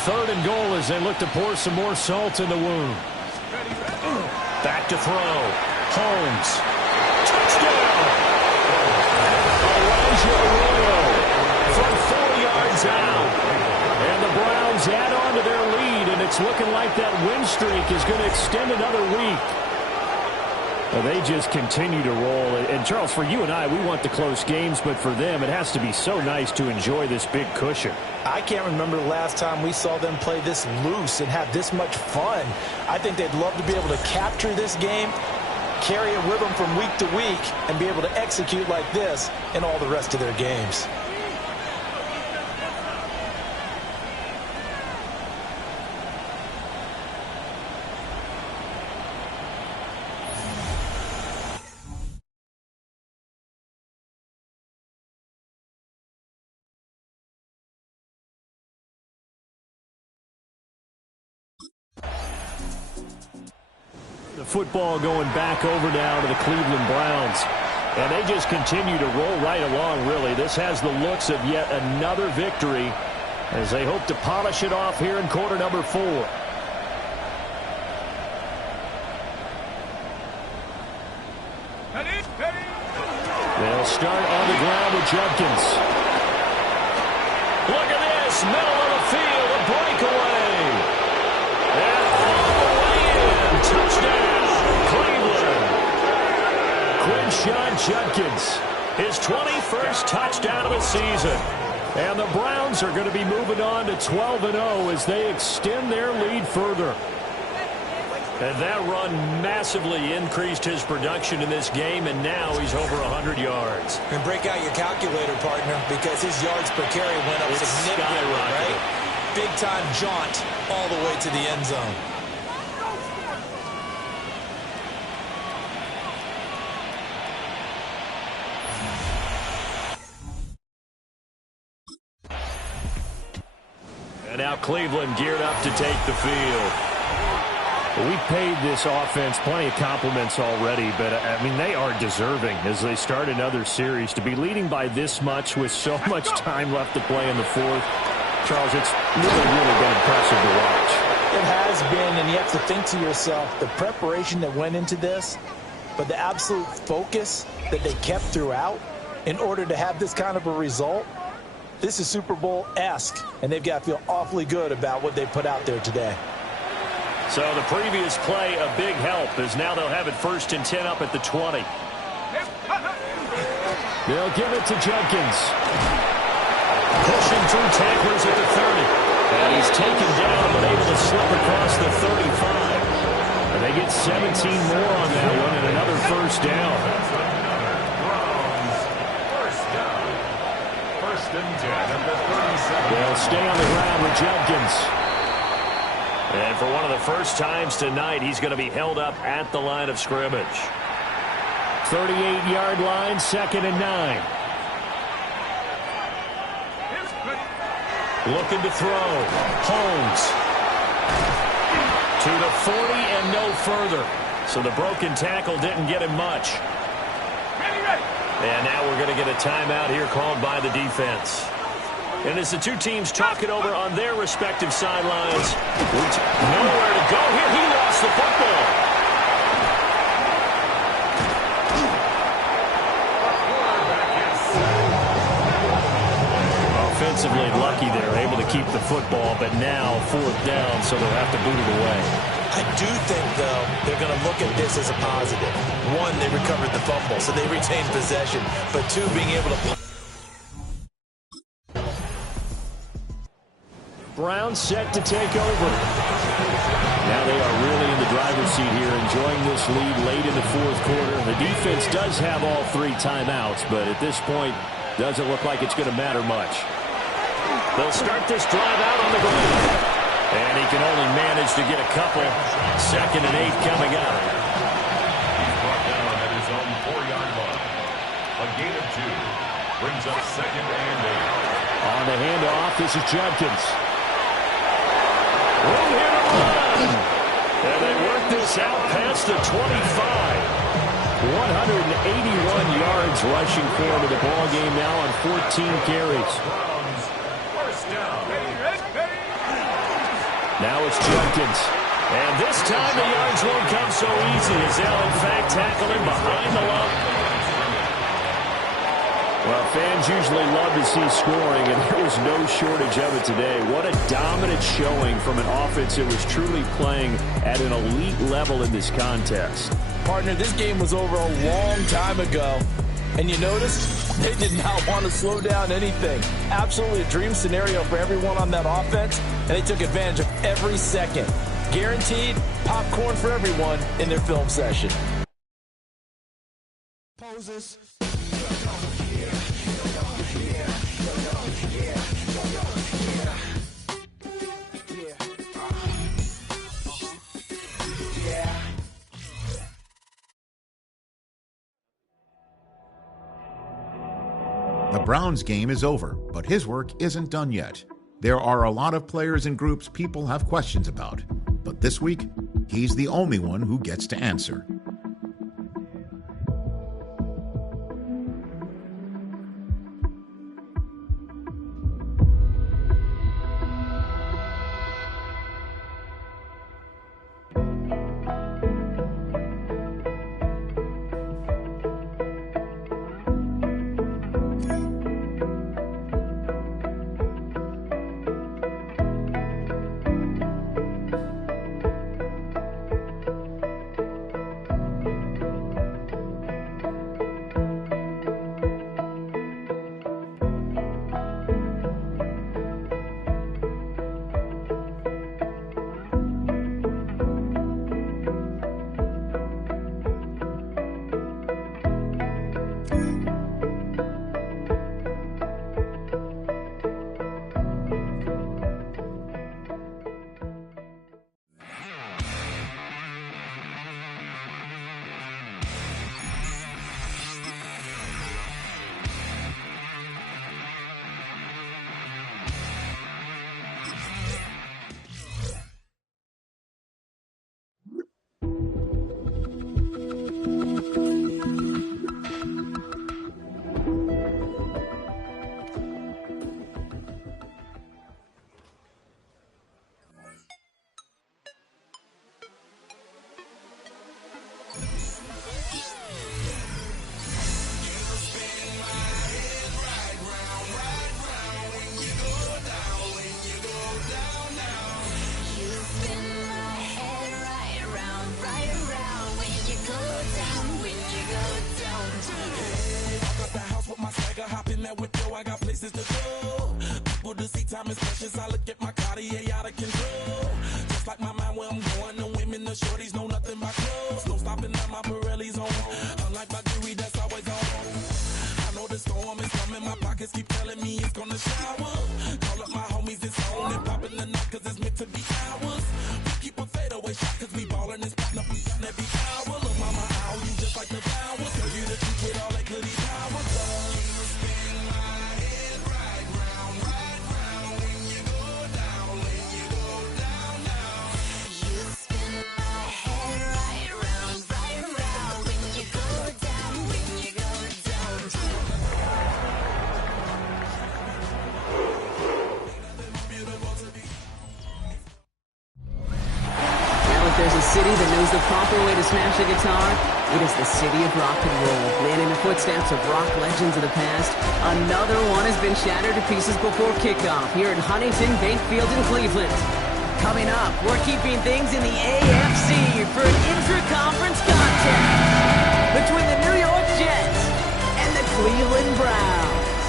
3rd and goal as they look to pour some more salt in the wound. Back to throw. Holmes. Touchdown! Elijah Arroyo from 4 yards out. And the Browns add on to their lead, and it's looking like that win streak is going to extend another week. Well, they just continue to roll. And, Charles, for you and I, we want the close games, but for them, it has to be so nice to enjoy this big cushion. I can't remember the last time we saw them play this loose and have this much fun. I think they'd love to be able to capture this game, carry it with them from week to week, and be able to execute like this in all the rest of their games. The football going back over now to the Cleveland Browns. And they just continue to roll right along, really. This has the looks of yet another victory as they hope to polish it off here in quarter number 4. They'll start on the ground with Judkins. Look at this, middle of the field, a breakaway. And all the way in, touchdown, Cleveland. Quinshon Judkins, his 21st touchdown of the season. And the Browns are going to be moving on to 12-0 as they extend their lead further. And that run massively increased his production in this game, and now he's over 100 yards. And break out your calculator, partner, because his yards per carry went up significantly, right? Big-time jaunt all the way to the end zone. And now Cleveland geared up to take the field. We paid this offense plenty of compliments already, but, I mean, they are deserving as they start another series. To be leading by this much with so much time left to play in the fourth, Charles, it's really been impressive to watch. It has been, and you have to think to yourself, the preparation that went into this, but the absolute focus that they kept throughout in order to have this kind of a result. This is Super Bowl-esque, and they've got to feel awfully good about what they put out there today. So the previous play, a big help, as now they'll have it 1st and 10 up at the 20. They'll give it to Judkins. Pushing through tacklers at the 30. And he's taken down, but able to slip across the 35. And they get 17 more on that one, and another 1st down. They'll stay on the ground with Judkins. And for one of the first times tonight, he's going to be held up at the line of scrimmage. 38-yard line, 2nd and 9. Looking to throw. Holmes. To the 40 and no further. So the broken tackle didn't get him much. And now we're going to get a timeout here called by the defense. And as the two teams talk it over on their respective sidelines, nowhere to go here. He lost the football. Offensively lucky they're able to keep the football, but now 4th down, so they'll have to boot it away. I do think, though, they're going to look at this as a positive. 1, they recovered the fumble, so they retained possession. But 2, being able to... Browns set to take over. Now they are really in the driver's seat here, enjoying this lead late in the 4th quarter. The defense does have all 3 timeouts, but at this point, doesn't look like it's going to matter much. They'll start this drive out on the ground. And he can only manage to get a couple. 2nd and 8 coming up. He's brought down at his own 4-yard line. A gain of 2 brings up 2nd and 8. On the handoff, this is Judkins. Room here to run. And they work this out past the 25. 181 yards rushing for him in the ball game now on 14 carries. First down. Now it's Judkins. And this time the yards won't come so easy as they'll in fact tackle him behind the line. Well, fans usually love to see scoring, and there was no shortage of it today. What a dominant showing from an offense that was truly playing at an elite level in this contest. Partner, this game was over a long time ago. And you noticed they did not want to slow down anything. Absolutely a dream scenario for everyone on that offense, and they took advantage of every second. Guaranteed popcorn for everyone in their film session. Poses. The Browns game is over, but his work isn't done yet. There are a lot of players and groups people have questions about. But this week, He's the only one who gets to answer. I got places to go. People to see, time is precious. I look at my Cartier out of control. Just like my mind where I'm going. The women, the shorties know nothing but clothes. No stopping at my Pirelli's on. Unlike my jewelry that's always on. I know the storm is coming. My pockets keep telling me it's gonna shower. Call up my homies, it's on and popping the night cause it's meant to be ours. We keep a fadeaway shot cause we ballin' and spotting up every hour. Look, mama, I'll you just like the flowers. Tell you the truth with all that goody power. There's a city that knows the proper way to smash a guitar. It is the city of rock and roll. Man in the footsteps of rock legends of the past. Another one has been shattered to pieces before kickoff here at Huntington Bank Field in Cleveland. Coming up, we're keeping things in the AFC for an intra-conference contest between the New York Jets and the Cleveland Browns.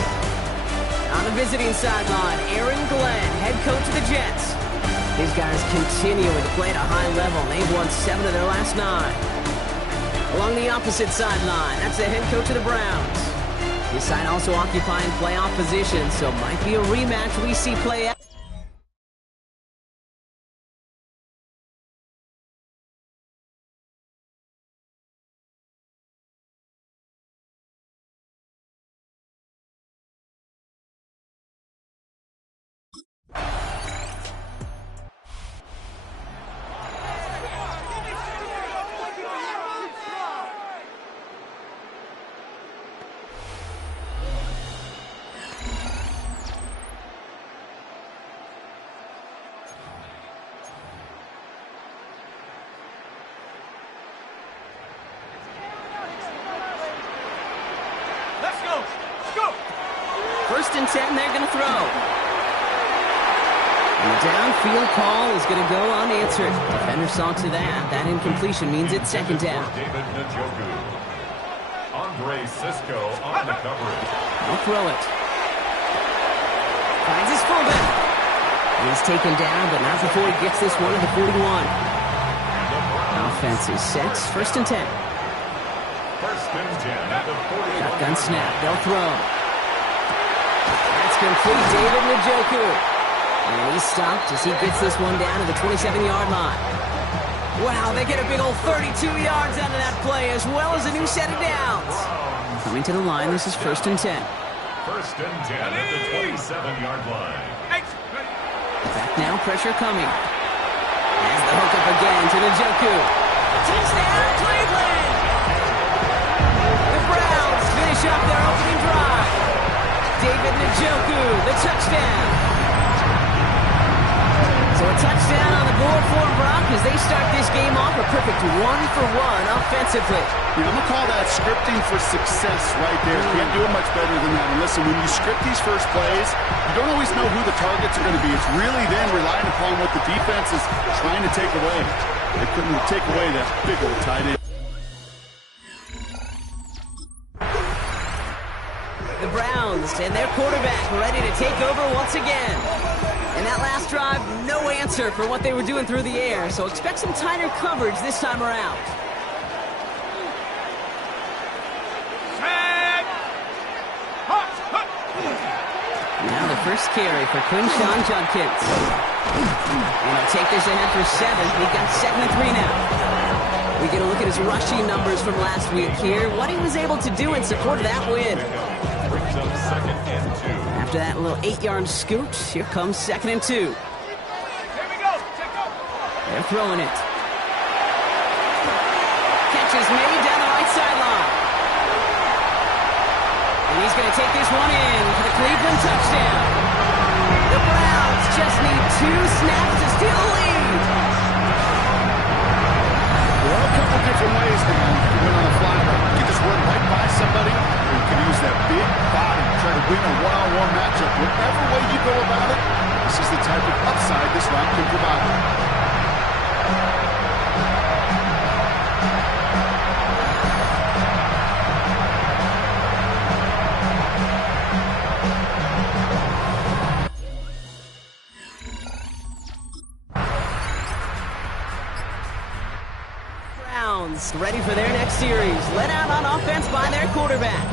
On the visiting sideline, Aaron Glenn, head coach of the Jets. These guys continuing to play at a high level. They've won 7 of their last 9. Along the opposite sideline, that's the head coach of the Browns. His side also occupying playoff position, so might be a rematch we see play out. First and 10, they're going to throw. And the downfield call is going to go unanswered. Defender saw to that. That incompletion means it's second down. David Njoku. Andre Cisco on the coverage. He'll throw it. Finds his fullback. He's taken down, but not before he gets this one to the 41. Offense is set. First and 10. First and 10 at the 41. Shotgun snap. They'll throw. That's complete. David Njoku. And he's stopped as he gets this one down to the 27-yard line. Wow, they get a big old 32 yards out of that play, as well as a new set of downs. Coming to the line, this is first and 10. First and 10 at the 27-yard line. Back now, pressure coming. As the hookup off again to Njoku. Touchdown, Cleveland! The Browns finish up their opening drive. David Njoku, the touchdown. So a touchdown on the board for Brock as they start this game off a perfect 1-for-1 offensively. I'm going to call that scripting for success right there. Can't do it much better than that. And listen, when you script these first plays, you don't always know who the targets are going to be. It's really then relying upon what the defense is trying to take away. They couldn't take away that big old tight end. The Browns and their quarterback ready to take over once again. In that last drive, no answer for what they were doing through the air, so expect some tighter coverage this time around. Now the first carry for Quinshon Judkins. And he'll take this ahead for 7. We've got 2nd and 3 now. We get a look at his rushing numbers from last week here, what he was able to do in support of that win. Brings up 2nd and 2. After that little 8-yard scoot, here comes 2nd and 2. Here we go. They're throwing it. Catch is made down the right sideline. And he's going to take this one in for the Cleveland touchdown. The Browns just need 2 snaps to steal the lead. There are a couple different ways now to win on a flyback. You can just run right by somebody, or you can use that big body to try to win a one-on-one matchup. Whatever way you go about it, this is the type of upside this route can provide. Ready for their next series. Let out on offense by their quarterback.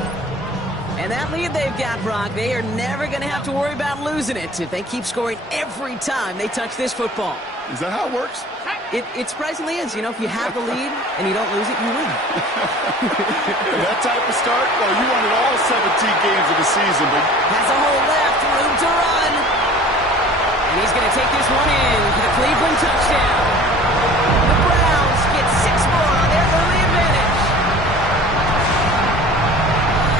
And that lead they've got, Brock, they are never going to have to worry about losing it if they keep scoring every time they touch this football. Is that how it works? It surprisingly is. You know, if you have the lead and you don't lose it, you win. That type of start, well, you won it all 17 games of the season, but... Has a hole left, room to run. And he's going to take this one in for the Cleveland touchdown. The Browns get 6 more on their early advantage.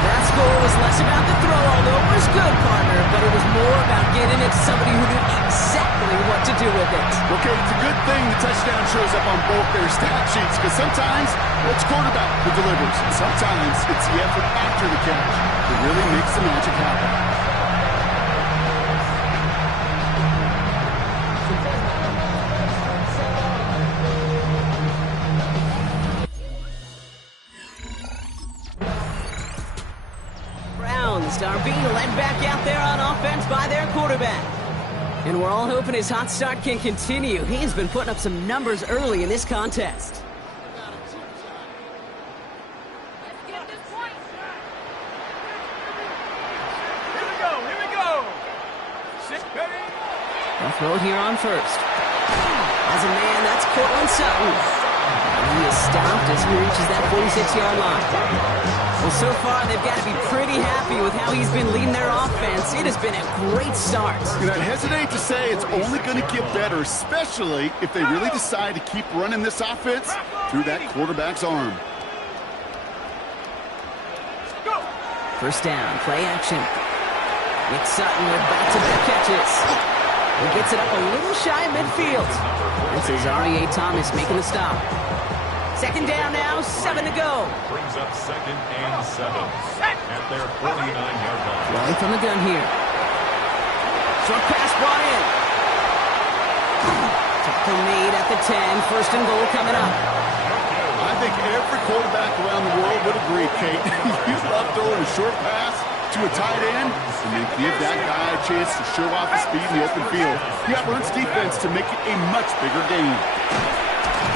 That score was less about the throw, although it was good, partner, but it was more about getting it to somebody who knew exactly what to do with it. Okay, it's a good thing the touchdown shows up on both their stat sheets, because sometimes it's quarterback who delivers, and sometimes it's the effort after the catch that really makes the magic happen. Are being led back out there on offense by their quarterback. And we're all hoping his hot start can continue. He's been putting up some numbers early in this contest. Here we go. 6 ready. They'll throw it here on first. As a man, that's Cortland Sutton. And he is stopped as he reaches that 46-yard line. Well, so far, they've got to be pretty happy with how he's been leading their offense. It has been a great start. And I hesitate to say it's only going to get better, especially if they really decide to keep running this offense through that quarterback's arm. First down, play action. Nick Sutton with back-to-back catches. He gets it up a little shy of midfield. This is Arie Thomas making the stop. Second down now, 7 to go. Brings up 2nd and 7 at their 49-yard line. Riley from the gun here. Short pass brought in. Tackle made at the 10. First and goal coming up. I think every quarterback around the world would agree, Kate. You love throwing a short pass to a tight end and then give that guy a chance to show off his speed in the open field. You have Ernst's defense to make it a much bigger game.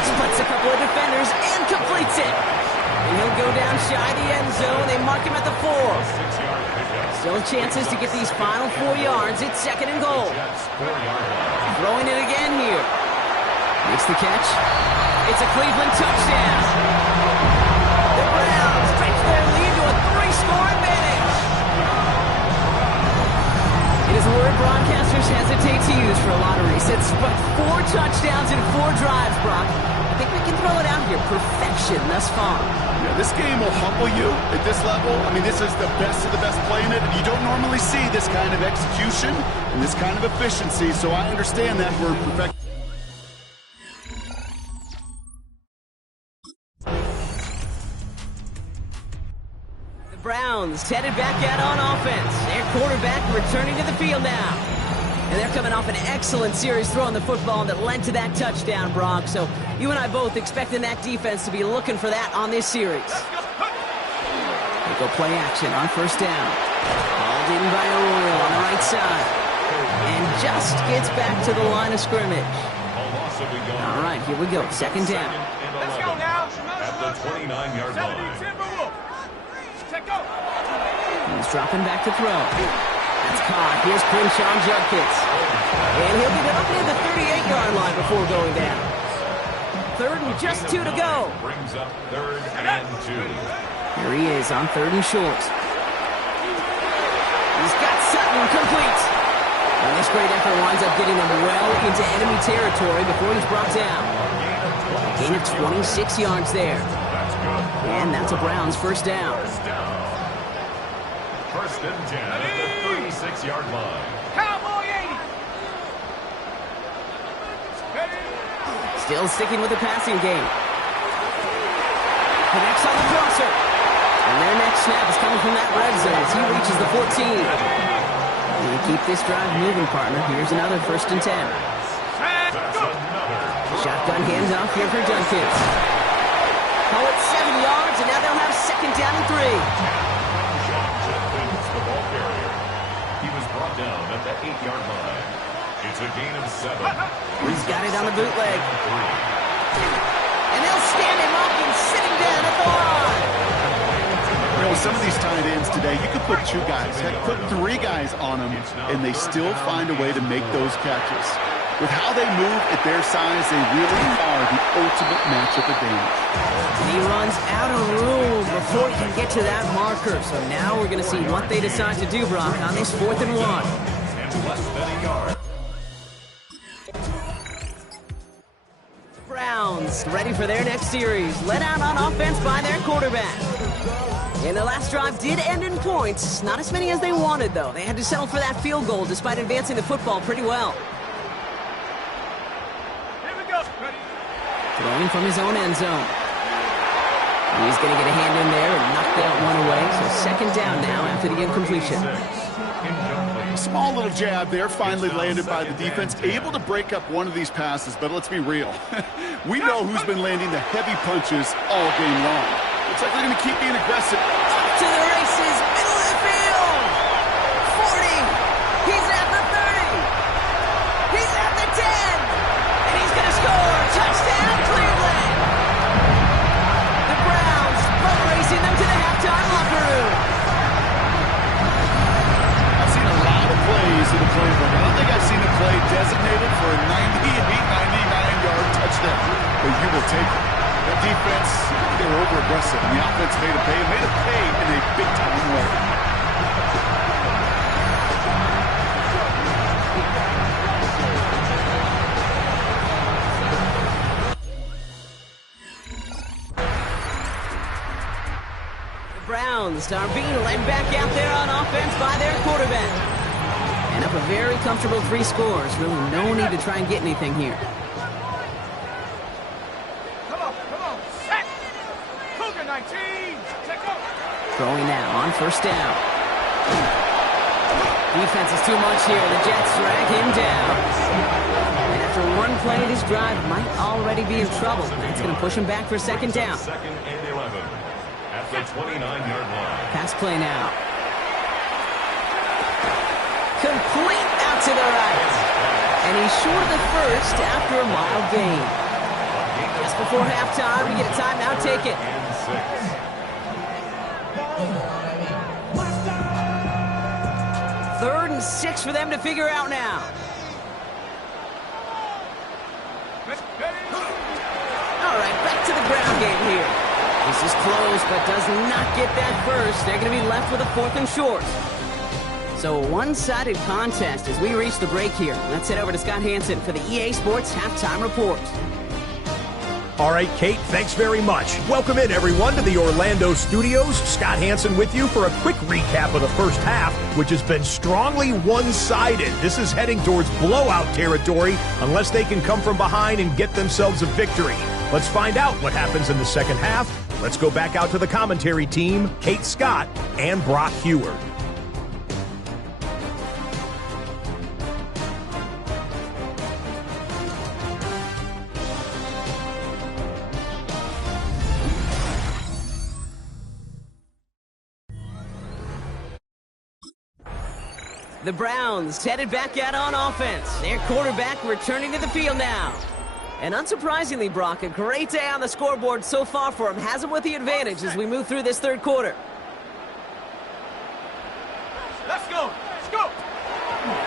Splits a couple of defenders and completes it. And he'll go down shy of the end zone. They mark him at the 4. Still chances to get these final 4 yards. It's 2nd and goal. Throwing it again here. Makes the catch. It's a Cleveland touchdown. The Browns stretch their lead to a 3-score advantage. It is a word broadcasters hesitate to use for a lot of resets, but 4 touchdowns in 4 drives, Brock. I think we can throw it out here. Perfection thus far. Yeah, this game will humble you at this level. I mean, this is the best of the best playing it, and you don't normally see this kind of execution and this kind of efficiency, so I understand that we're perfect. Browns headed back out on offense. Their quarterback returning to the field now. And they're coming off an excellent series throwing the football that led to that touchdown, Brock. So you and I both expecting that defense to be looking for that on this series. They go play action on first down. Hauled in by Arroyo on the right side. And just gets back to the line of scrimmage. All right, here we go. Second down. Let's go now. At the 29-yard line. He's dropping back to throw. That's caught. Here's Quinshon Judkins. And he'll be up near the 38-yard line before going down. Third and just 2 to go. Brings up 3rd and 2. Here he is on 3rd and short. He's got Sutton complete. And this great effort winds up getting them well into enemy territory before he's brought down. A gain of 26 yards there. And that's a Browns first down. First and 10 at the 36-yard line. Cowboy 80. Still sticking with the passing game. Connects on the crosser. And their next snap is coming from that red zone as he reaches the 14. And keep this drive moving, partner. Here's another first and 10. Shotgun handoff here for Judkins. Call it 7 yards, and now they'll have second down and 3. Down at the 8-yard line. It's a gain of 7. He's got it on the bootleg. And they'll stand him up and sit him down at the line. You know, some of these tight ends today, you could put 2 guys, heck, put 3 guys on them, and they still find a way to make those catches. With how they move at their size, they really are the ultimate matchup advantage. He runs out of room before he can get to that marker. So now we're going to see what they decide to do, Brock, on this 4th and 1. And less than a yard. Browns ready for their next series. Led out on offense by their quarterback. And the last drive did end in points. Not as many as they wanted, though. They had to settle for that field goal despite advancing the football pretty well. Throwing from his own end zone. He's going to get a hand in there and knock that one away. So second down now after the incompletion. A small little jab there, finally landed by the defense. Able to break up one of these passes, but let's be real. We know who's been landing the heavy punches all game long. Looks like they're going to keep being aggressive. Up to the races, middle of the field. 40. He's at the 30. He's at the 10. And he's going to score. Touchdown, Cleveland. The Browns boat racing them to the halftime locker room. I've seen a lot of plays in the playbook. I don't think I've seen a play designated for a 99-yard touchdown, but you will take it. The defense, they were over-aggressive, and the offense made it pay in a big-time way. Browns are being led back out there on offense by their quarterback. And up a very comfortable 3 scores. Really no need to try and get anything here. Come on, set. Cougar 19, check up. Throwing now on first down. Defense is too much here. The Jets drag him down. And after one play, this drive might already be in trouble. That's going to push him back for second down. Second and 11. At the 29-yard line. Pass play now. Complete out to the right. And he's short of the first after a mild gain. Just before halftime, we get a timeout. Take it. Third and 6 for them to figure out now. All right, back to the ground game here. This is close, but does not get that first. They're going to be left with a 4th and short. So a one-sided contest as we reach the break here. Let's head over to Scott Hanson for the EA Sports Halftime Report. All right, Kate, thanks very much. Welcome in, everyone, to the Orlando studios. Scott Hanson with you for a quick recap of the first half, which has been strongly one-sided. This is heading towards blowout territory unless they can come from behind and get themselves a victory. Let's find out what happens in the second half. Let's go back out to the commentary team, Kate Scott and Brock Huard. The Browns headed back out on offense. Their quarterback returning to the field now. And unsurprisingly, Brock, a great day on the scoreboard so far for him. Has him with the advantage as we move through this third quarter. Let's go. Let's go.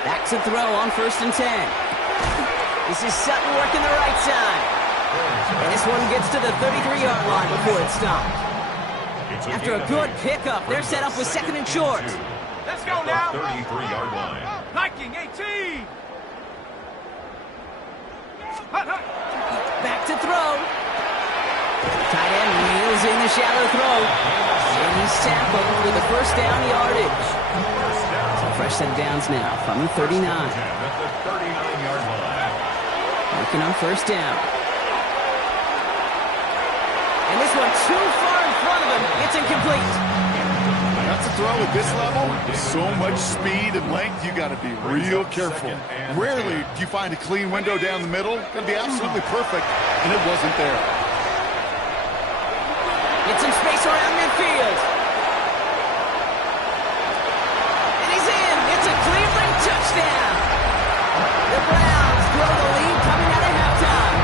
Back to throw on 1st and 10. This is Sutton working the right side. And this one gets to the 33-yard line before it stopped. After a good pickup, they're set up with 2nd and short. Let's go now. 33-yard line. Viking 18. Back to throw. Tight end wheels in the shallow throw. And he's tackled for the first down yardage. So fresh set of downs now from the 39. At the 39-yard line. Working on 1st down. And this one too far in front of him. It's incomplete. That's a throw at this level. So much speed and length, you got to be real careful. Rarely do you find a clean window down the middle. Got to be absolutely perfect, and it wasn't there. Get some space around midfield. And he's in. It's a Cleveland touchdown. The Browns grow the lead coming out of halftime.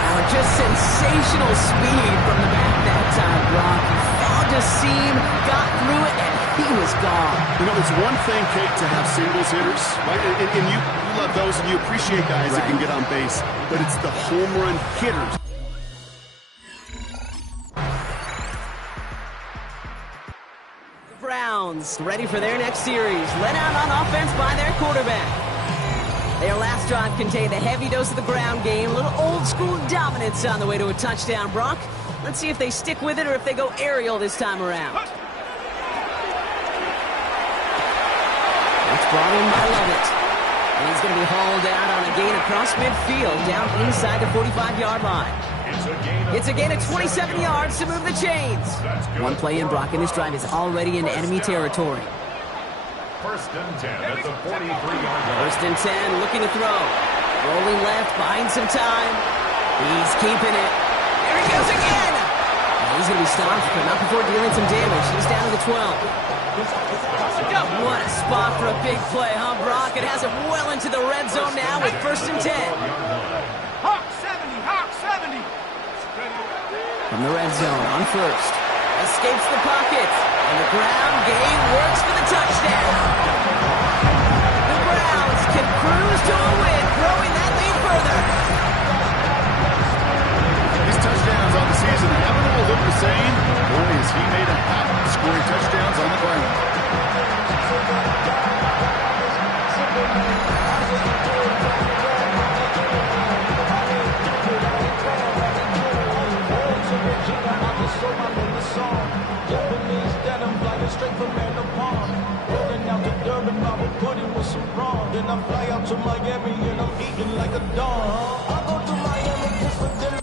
Wow, just sensational speed from the back that time, Brock. He found a seam, got through it, and he was gone. You know, it's one thing, Kate, to have singles hitters, right? And you love those, and you appreciate guys that can get on base. But it's the home run hitters. Browns ready for their next series. Led out on offense by their quarterback. Their last drive contained a heavy dose of the ground game, a little old-school dominance on the way to a touchdown, Brock. Let's see if they stick with it or if they go aerial this time around. That's brought in by Lovett. And he's going to be hauled out on a gain across midfield, down inside the 45-yard line. It's a gain of 27 yards to move the chains. One play in, Brock, and this drive is already in enemy territory. 1st and 10 at the 43-yard line. 1st and 10, looking to throw. Rolling left, buying some time. He's keeping it. There he goes again! And he's going to be stopped, but not before dealing some damage. He's down to the 12. What a spot for a big play, huh, Brock? It has him well into the red zone now with 1st and 10. Hawk 70, Hawk 70. From the red zone on 1st. Escapes the pocket. And the ground game works for the touchdown. The Browns can cruise to a win, growing that lead further. These touchdowns on the season haven't all looked the same. Boy, has he made a habit of scoring touchdowns on the ground. Straight from Randall Palm, rolling out to Durban, I will put it with some brawn. Then I fly out to Miami and I'm eating like a dog. I go to Miami just for dinner.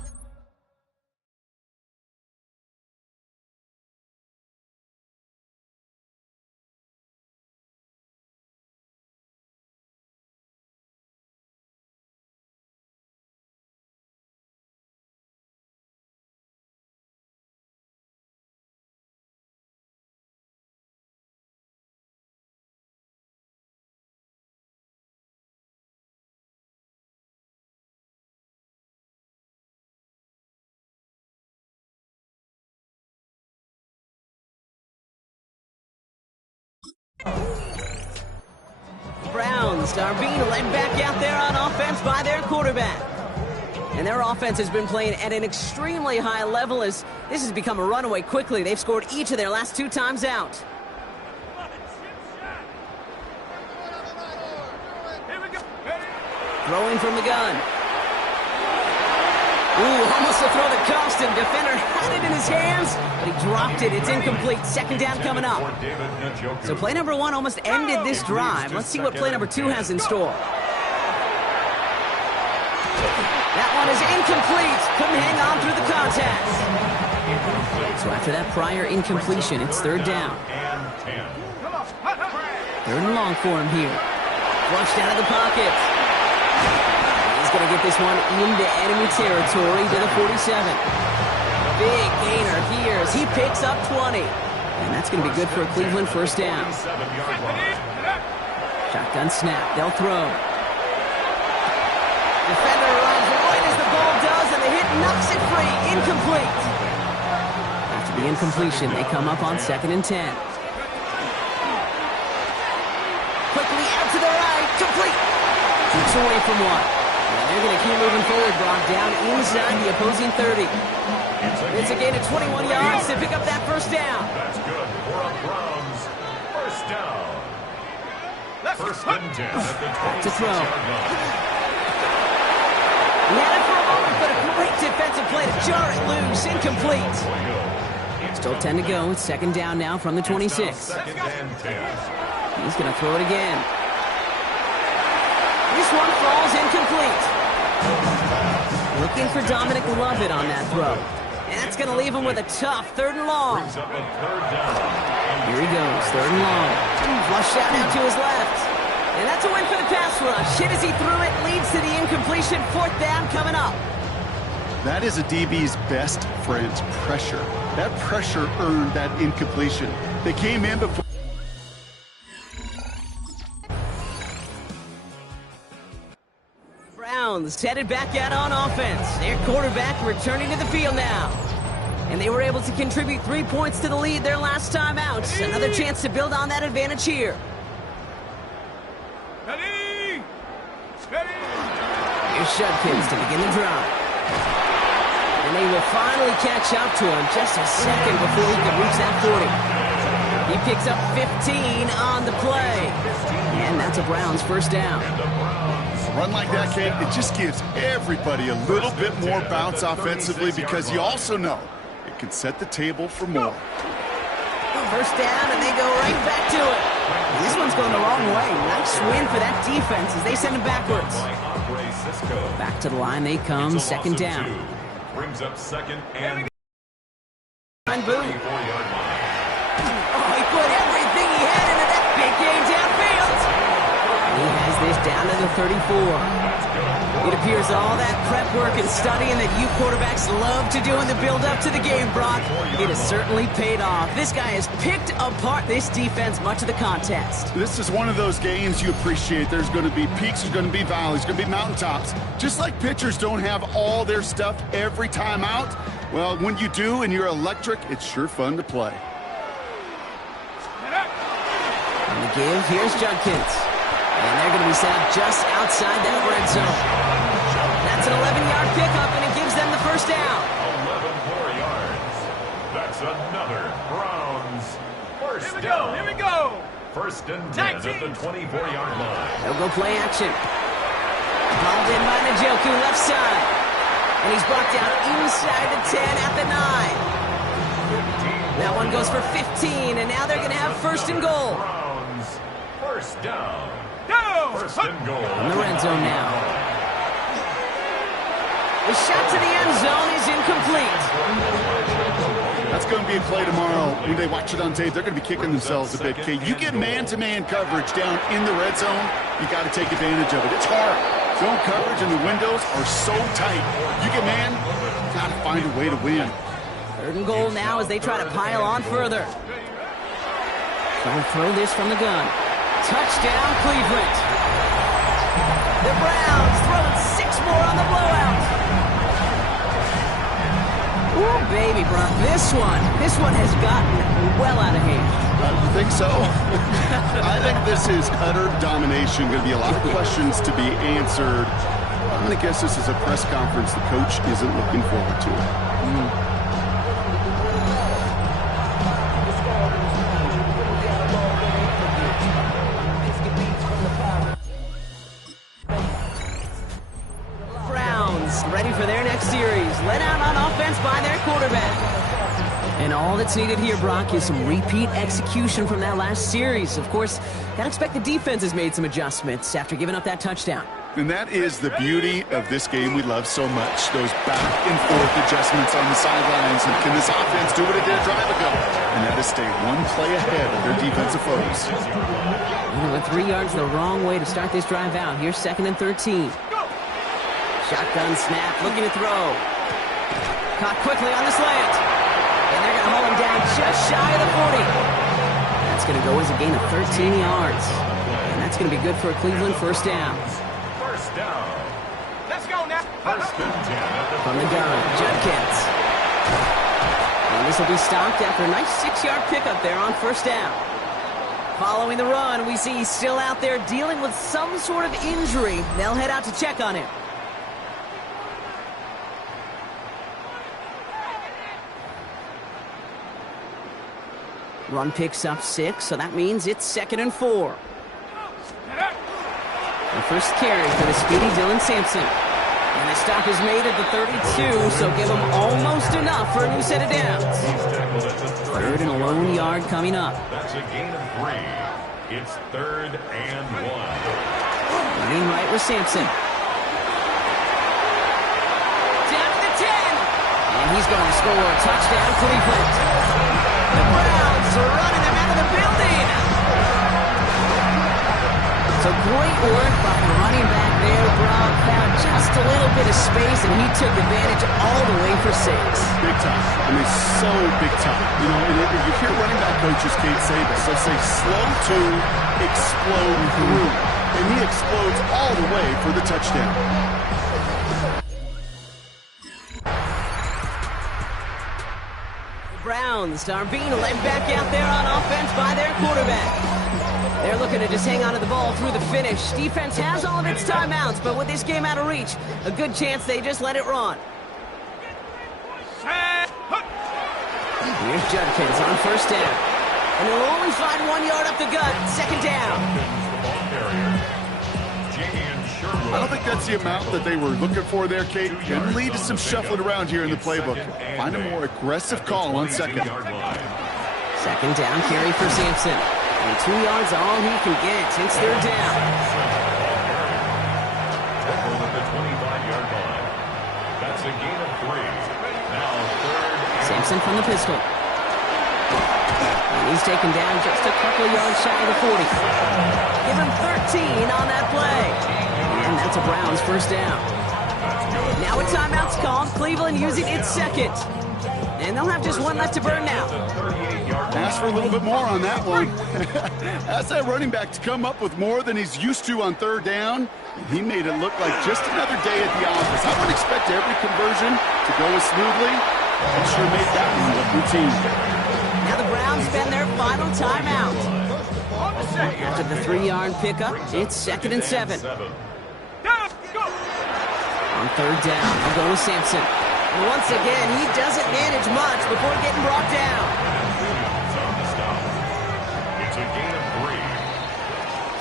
Browns are being led back out there on offense by their quarterback. And their offense has been playing at an extremely high level as this has become a runaway quickly. They've scored each of their last 2 times out. Throwing from the gun. Ooh, almost a throw that cost him. Defender had it in his hands, but he dropped it. It's incomplete. Second down coming up. So play number 1 almost ended this drive. Let's see what play number 2 has in store. That one is incomplete. Couldn't hang on through the contact. So after that prior incompletion, it's third down. Third and long for him here. Flushed out of the pocket. He's going to get this one into enemy territory to the 47. Big gainer here as he picks up 20. And that's going to be good for a Cleveland first down. Shotgun snap. They'll throw. Defender runs right as the ball does, and the hit knocks it free. Incomplete. After the incompletion, they come up on 2nd and 10. Quickly out to the right. Complete. Keeps away from one. And they're going to keep moving forward, Brock, down inside the opposing 30. It's a gain of 21 yards to pick up that first down. That's good for a Browns first down. First and 10 at the 26-yard line. He had it for a moment, but a great defensive play to jar it loose. Incomplete. Still 10 to go. It's second down now from the 26. Second and 10. He's going to throw it again. This one falls incomplete. Looking for Dominic Lovett on that throw. And that's going to leave him with a tough third and long. Here he goes, third and long. Flush out to his left. And that's a win for the pass rush. Hit as he threw it, leads to the incompletion. Fourth down coming up. That is a DB's best friend, pressure. That pressure earned that incompletion. They came in before. Browns headed back out on offense. Their quarterback returning to the field now. And they were able to contribute 3 points to the lead their last time out. Another chance to build on that advantage here. Here's Judkins to begin the drive. And they will finally catch up to him just a second before he can reach that 40. He picks up 15 on the play. And that's a Browns first down. A run like that, Kate, it just gives everybody a little bit more bounce offensively because you also know it can set the table for more. First down, and they go right back to it. This one's going the wrong way. Nice win for that defense as they send him backwards. Back to the line they come, second down. Brings up second and... Oh, he put everything he had into that big game downfield. He has this down to the 34. It appears all that prep work and studying that you quarterbacks love to do in the build-up to the game, Brock, it has certainly paid off. This guy has picked apart this defense much of the contest. This is one of those games you appreciate. There's going to be peaks, there's going to be valleys, there's going to be mountaintops. Just like pitchers don't have all their stuff every time out, well, when you do and you're electric, it's sure fun to play. On the give, here's Judkins. And they're going to be set up just outside that red zone. That's an 11-yard pickup, and it gives them the first down. 11 more yards. That's another Browns first down. Here we go. First and 10 at the 24-yard line. They'll go play action. Balled in by Njoku, left side. And he's brought down inside the 10 at the 9. That one goes for 15, and now they're going to have first and goal. Browns first down. First and goal. In the red zone now. The shot to the end zone is incomplete. That's going to be a play tomorrow. When they watch it on tape, they're going to be kicking themselves a bit. Okay, you get man-to-man coverage down in the red zone, you got to take advantage of it. It's hard. Zone coverage and the windows are so tight. You get man, you got to find a way to win. Third and goal now as they try to pile on further. They'll throw this from the gun. Touchdown, Cleveland. The Browns throwing 6 more on the blowout. Ooh, baby, Brock, this one has gotten well out of hand. You think so? I think this is utter domination. Going to be a lot of questions to be answered. I'm going to guess this is a press conference the coach isn't looking forward to. that's needed here, Brock, is some repeat execution from that last series. Of course, gotta expect the defense has made some adjustments after giving up that touchdown. And that is the beauty of this game we love so much, those back-and-forth adjustments on the sidelines. And can this offense do what it did a drive ago? And that is stay one play ahead of their defensive foes. Went 3 yards the wrong way to start this drive out. Here's 2nd and 13. Shotgun snap, looking to throw. Caught quickly on the slant. And they're going to hold him down just shy of the 40. That's going to go as a gain of 13 yards. And that's going to be good for a Cleveland first down. Down. Let's go now. From the gun, Judkins. And this will be stopped after a nice 6-yard pickup there on first down. Following the run, we see he's still out there dealing with some sort of injury. They'll head out to check on him. Run picks up 6, so that means it's 2nd and 4. The first carry for the speedy Dylan Sampson. And the stop is made at the 32, so give him almost enough for a new set of downs. 3rd and a lone yard coming up. That's a gain of 3. It's 3rd and 1. Running right with Sampson. Down to the 10. And he's going to score a touchdown, Cleveland. The Browns are running them out of the building. So great work by the running back there. Brown found just a little bit of space, and he took advantage all the way for 6. Big time. I mean, so big time. You know, and you hear running back coaches, Kate, say this. They'll say slow to explode through. And he explodes all the way for the touchdown. The Browns are being led back out there on offense by their quarterback. They're looking to just hang on to the ball through the finish. Defense has all of its timeouts, but with this game out of reach, a good chance they just let it run. Here's Judkins on first down. And they'll only find 1 yard up the gut. 2nd down. I don't think that's the amount that they were looking for there, Kate. Can lead to some shuffling around here in the playbook. Find a more aggressive call on 2nd. 2nd down carry for Sampson. And 2 yards all he can get. It's 3rd down. That's a gain of 3. Now 3rd. Sampson from the pistol. And he's taken down just a couple yards shy of the 40. Give him 13 on that play. And that's a Browns first down. Now a timeout's called. Cleveland using its 2nd. And they'll have just 1 left to burn now. Ask for a little bit more on that one. Ask that running back to come up with more than he's used to on 3rd down. He made it look like just another day at the office. I wouldn't expect every conversion to go as smoothly. He sure made that one look routine. Now the Browns spend their final timeout. After the 3-yard pickup, it's 2nd and 7. On 3rd down, they'll go with Sampson. And once again, he doesn't manage much before getting brought down.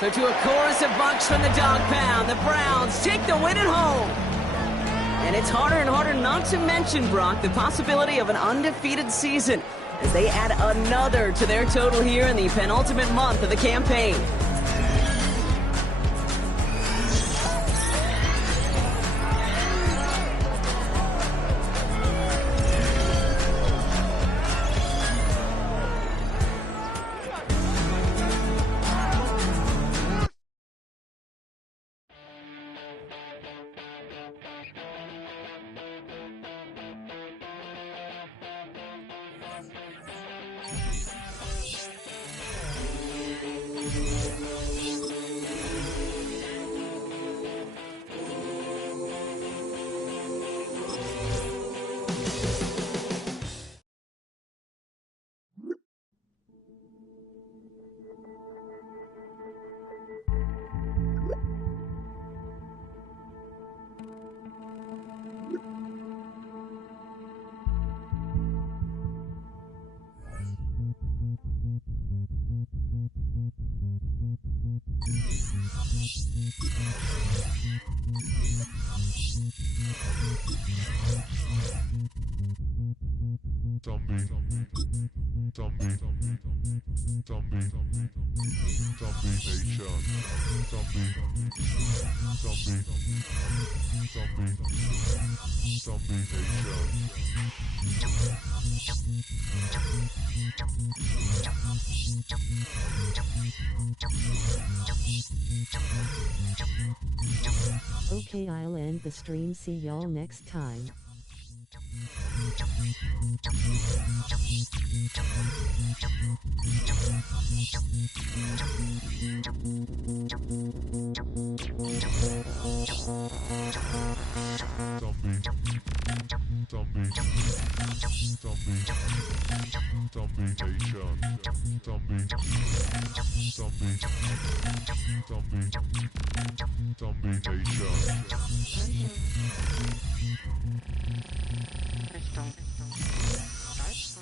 So to a chorus of bucks from the dog pound, the Browns take the win at home. And it's harder and harder not to mention, Brock, the possibility of an undefeated season as they add another to their total here in the penultimate month of the campaign. Okay, I'll end the stream. See y'all next time. Crystal. Start.